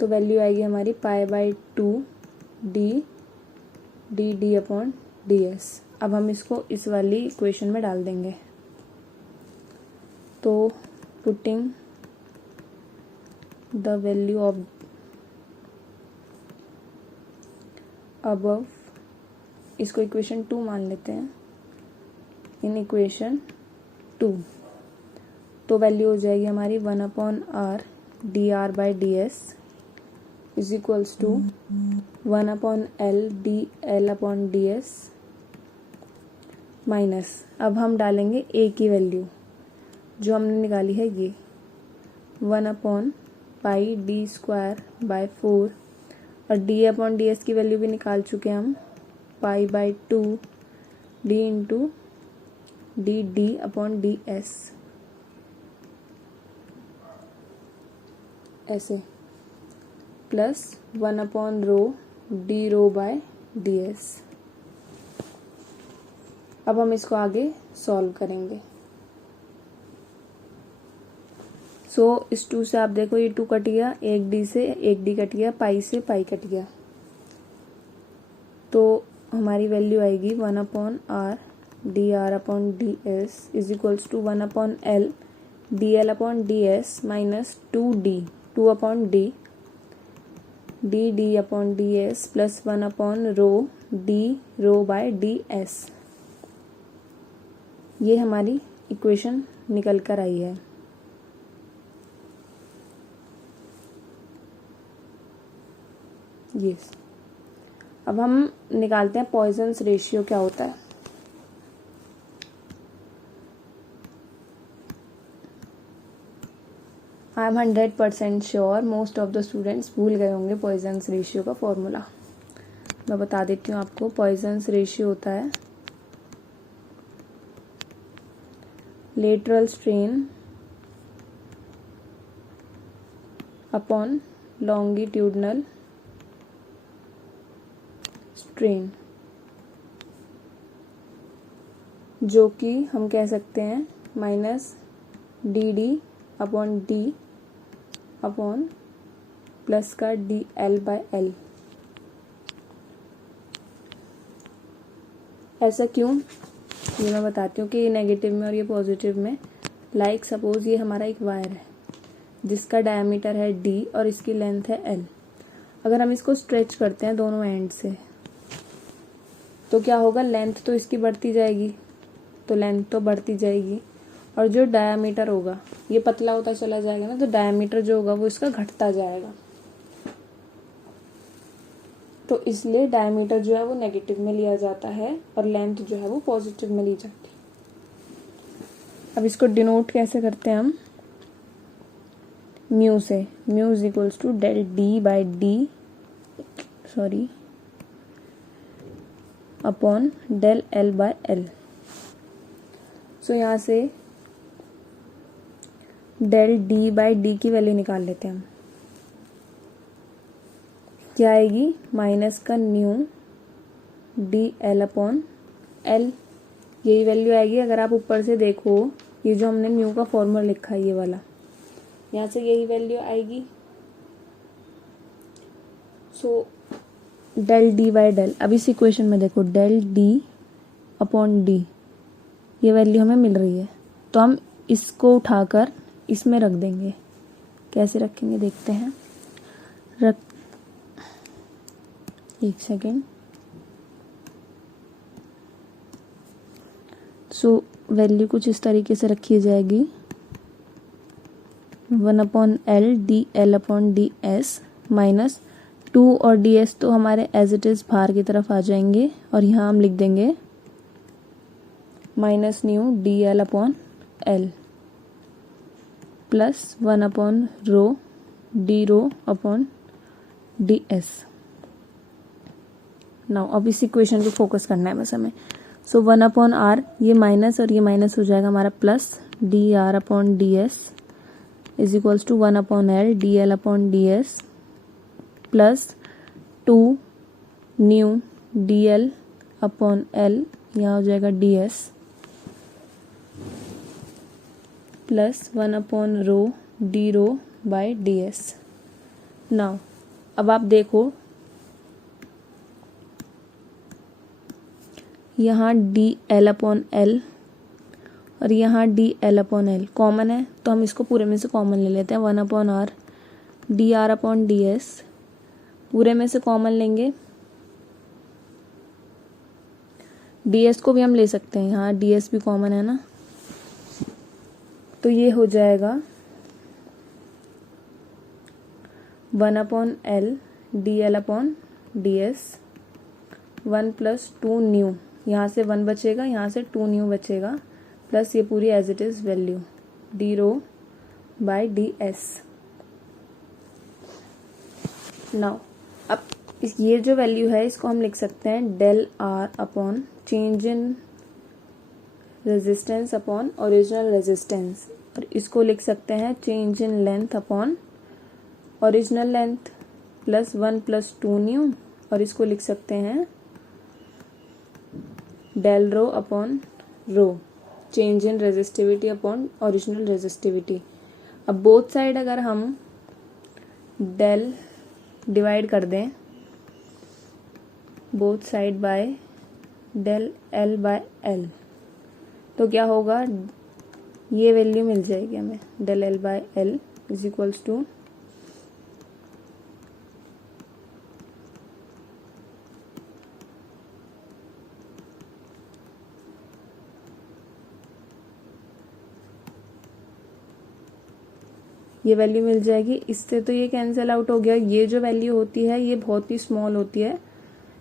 तो वैल्यू आएगी हमारी pi by 2 D D D upon D S. अब हम इसको इस वाली इक्वेशन में डाल देंगे, तो putting the value of above, इसको इक्वेशन 2 मान लेते हैं, इन इक्वेशन 2, तो वैल्यू हो जाएगी हमारी 1 upon R D R by D S is equals to 1 upon L D L upon D S minus, अब हम डालेंगे ए की वैल्यू जो हमने निकाली है ये 1 upon pi D square by 4, और डी अपॉन डी एस की वैल्यू भी निकाल चुके हैं हम, pi by 2 D into D D upon D S, ऐसे, plus 1 upon rho D rho by D S. अब हम इसको आगे सॉल्व करेंगे। सो इस 2 से आप देखो ये 2 कट गया, एक डी से एक डी कट गया, पाई से पाई कट गया, तो हमारी वैल्यू आएगी 1 upon R D R upon D S is equals to 1 upon L D L upon D S minus 2 upon D D D upon D S plus 1 upon rho D rho by D S. ये हमारी इक्वेशन निकल कर आई है। यस, अब हम निकालते हैं पॉइजन्स रेशियो क्या होता है। I am 100% sure most of the students भूल गए होंगे पॉइजन्स रेशियो का फॉर्मूला। मैं बता देती हूँ आपको, पॉइजन्स रेशियो होता है lateral strain upon longitudinal strain, जो कि हम कह सकते हैं minus D D upon D upon plus का डी एल बाय एल। ऐसा क्यों, ये मैं बताती हूँ कि ये नेगेटिव में और ये पॉजिटिव में। लाइक सपोज ये हमारा एक वायर है जिसका डायमीटर है डी और इसकी लेंथ है एल। अगर हम इसको स्ट्रेच करते हैं दोनों एंड से तो क्या होगा, लेंथ तो इसकी बढ़ती जाएगी, तो लेंथ तो बढ़ती जाएगी, और जो डायमीटर होगा ये पतला होता चला जाएगा ना, तो डायमीटर जो होगा वो इसका घटता जाएगा। तो इसलिए डायमीटर जो है वो नेगेटिव में लिया जाता है और लेंथ जो है वो पॉजिटिव में ली जाती है। अब इसको डिनोट कैसे करते हैं हम, म्यू से, mu is equals to del D by D upon del L by L. So यहाँ से डेल डी बाई डी की वैल्यू निकाल लेते हैं हम, क्या आएगी, माइनस का nu D L upon L, यही वैल्यू आएगी। अगर आप ऊपर से देखो ये जो हमने न्यू का फॉर्मूला लिखा है ये वाला, यहाँ से यही वैल्यू आएगी। So del D by del, अब इस इक्वेशन में देखो डेल डी अपॉन डी, ये वैल्यू हमें मिल रही है, तो हम इसको उठाकर इसमें रख देंगे। कैसे रखेंगे देखते हैं। रख, एक सेकेंड। सो वैल्यू कुछ इस तरीके से रखी जाएगी, 1/L D L upon D S minus 2 और डी एस तो हमारे एज इट इज़ बाहर की तरफ आ जाएंगे, और यहाँ हम लिख देंगे minus nu D L upon L plus 1 rho D rho upon D S. Now अब इस इक्वेशन पे फोकस करना है बस हमें। सो 1/r, ये माइनस और ये माइनस हो जाएगा हमारा plus D R upon D S is equals to 1/L D L upon D S plus 2 nu D L upon L, यहाँ हो जाएगा D S plus 1 rho D rho by D S. Now अब आप देखो यहाँ डी एल अपॉन एल और यहाँ D L upon L common है, तो हम इसको पूरे में से कॉमन ले लेते हैं। 1/r D R upon D S पूरे में से कॉमन लेंगे, डी एस को भी हम ले सकते हैं, यहाँ डी एस भी कॉमन है ना, तो ये हो जाएगा 1/L D L upon D S 1 plus 2 new, यहाँ से 1 बचेगा, यहाँ से 2 न्यू बचेगा, प्लस ये पूरी as it is value D rho by D S. Now अब ये जो वैल्यू है इसको हम लिख सकते हैं del R upon change in resistance upon original resistance, और इसको लिख सकते हैं change in length upon original length plus 1 plus 2 nu, और इसको लिख सकते हैं del rho upon rho change in resistivity upon original resistivity. अब बोथ साइड अगर हम डेल डिवाइड कर दें both side by del L by L, तो क्या होगा, ये वैल्यू मिल जाएगी हमें del L by L is equals to ये वैल्यू मिल जाएगी। इससे तो ये कैंसिल आउट हो गया, ये जो वैल्यू होती है ये बहुत ही स्मॉल होती है,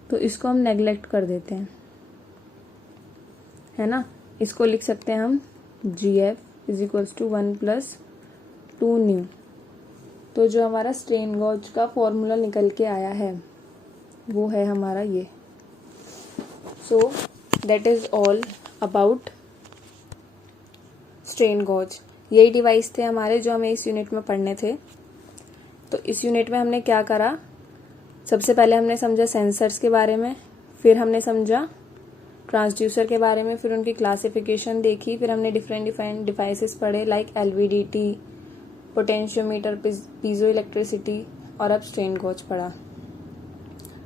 तो इसको हम नेग्लेक्ट कर देते हैं, है ना। इसको लिख सकते हैं हम G F is equals to 1 plus 2 nu. तो जो हमारा स्ट्रेन गॉज का फॉर्मूला निकल के आया है वो है हमारा ये। So that is all about strain gauge. यही डिवाइस थे हमारे जो हमें इस यूनिट में पढ़ने थे। तो इस यूनिट में हमने क्या करा, सबसे पहले हमने समझा सेंसर्स के बारे में, फिर हमने समझा ट्रांसड्यूसर के बारे में, फिर उनकी क्लासिफिकेशन देखी, फिर हमने डिफरेंट डिवाइसेस पढ़े like LVDT, potentiometer, piezo electricity, और अब स्ट्रेन गॉज पढ़ा।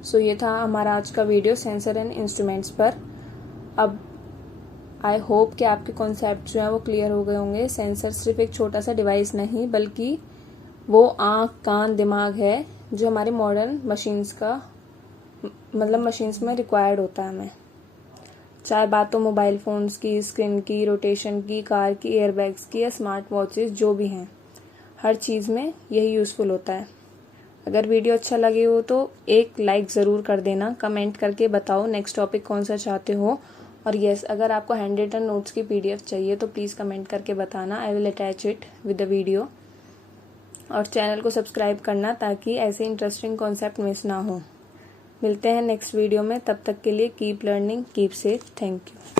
सो ये था हमारा आज का वीडियो सेंसर एंड इंस्ट्रूमेंट्स पर। अब आई होप कि आपके कॉन्सेप्ट जो है वो क्लियर हो गए होंगे। सेंसर सिर्फ एक छोटा सा डिवाइस नहीं बल्कि वो आँख, कान, दिमाग है जो हमारे मॉडर्न मशीन्स का मतलब मशीन्स में रिक्वायर्ड होता है हमें, चाहे बात तो मोबाइल फ़ोन्स की, स्क्रीन की, रोटेशन की, कार की, एयरबैग्स की या स्मार्ट वॉचेस जो भी हैं, हर चीज़ में यही यूज़फुल होता है। अगर वीडियो अच्छा लगे हो तो एक लाइक ज़रूर कर देना, कमेंट करके बताओ नेक्स्ट टॉपिक कौन सा चाहते हो, और यस अगर आपको हैंड रिटन नोट्स की PDF चाहिए तो प्लीज़ कमेंट करके बताना, I will attach it with the video. और चैनल को सब्सक्राइब करना ताकि ऐसे इंटरेस्टिंग कॉन्सेप्ट मिस ना हो। मिलते हैं नेक्स्ट वीडियो में, तब तक के लिए keep learning, keep safe, thank you.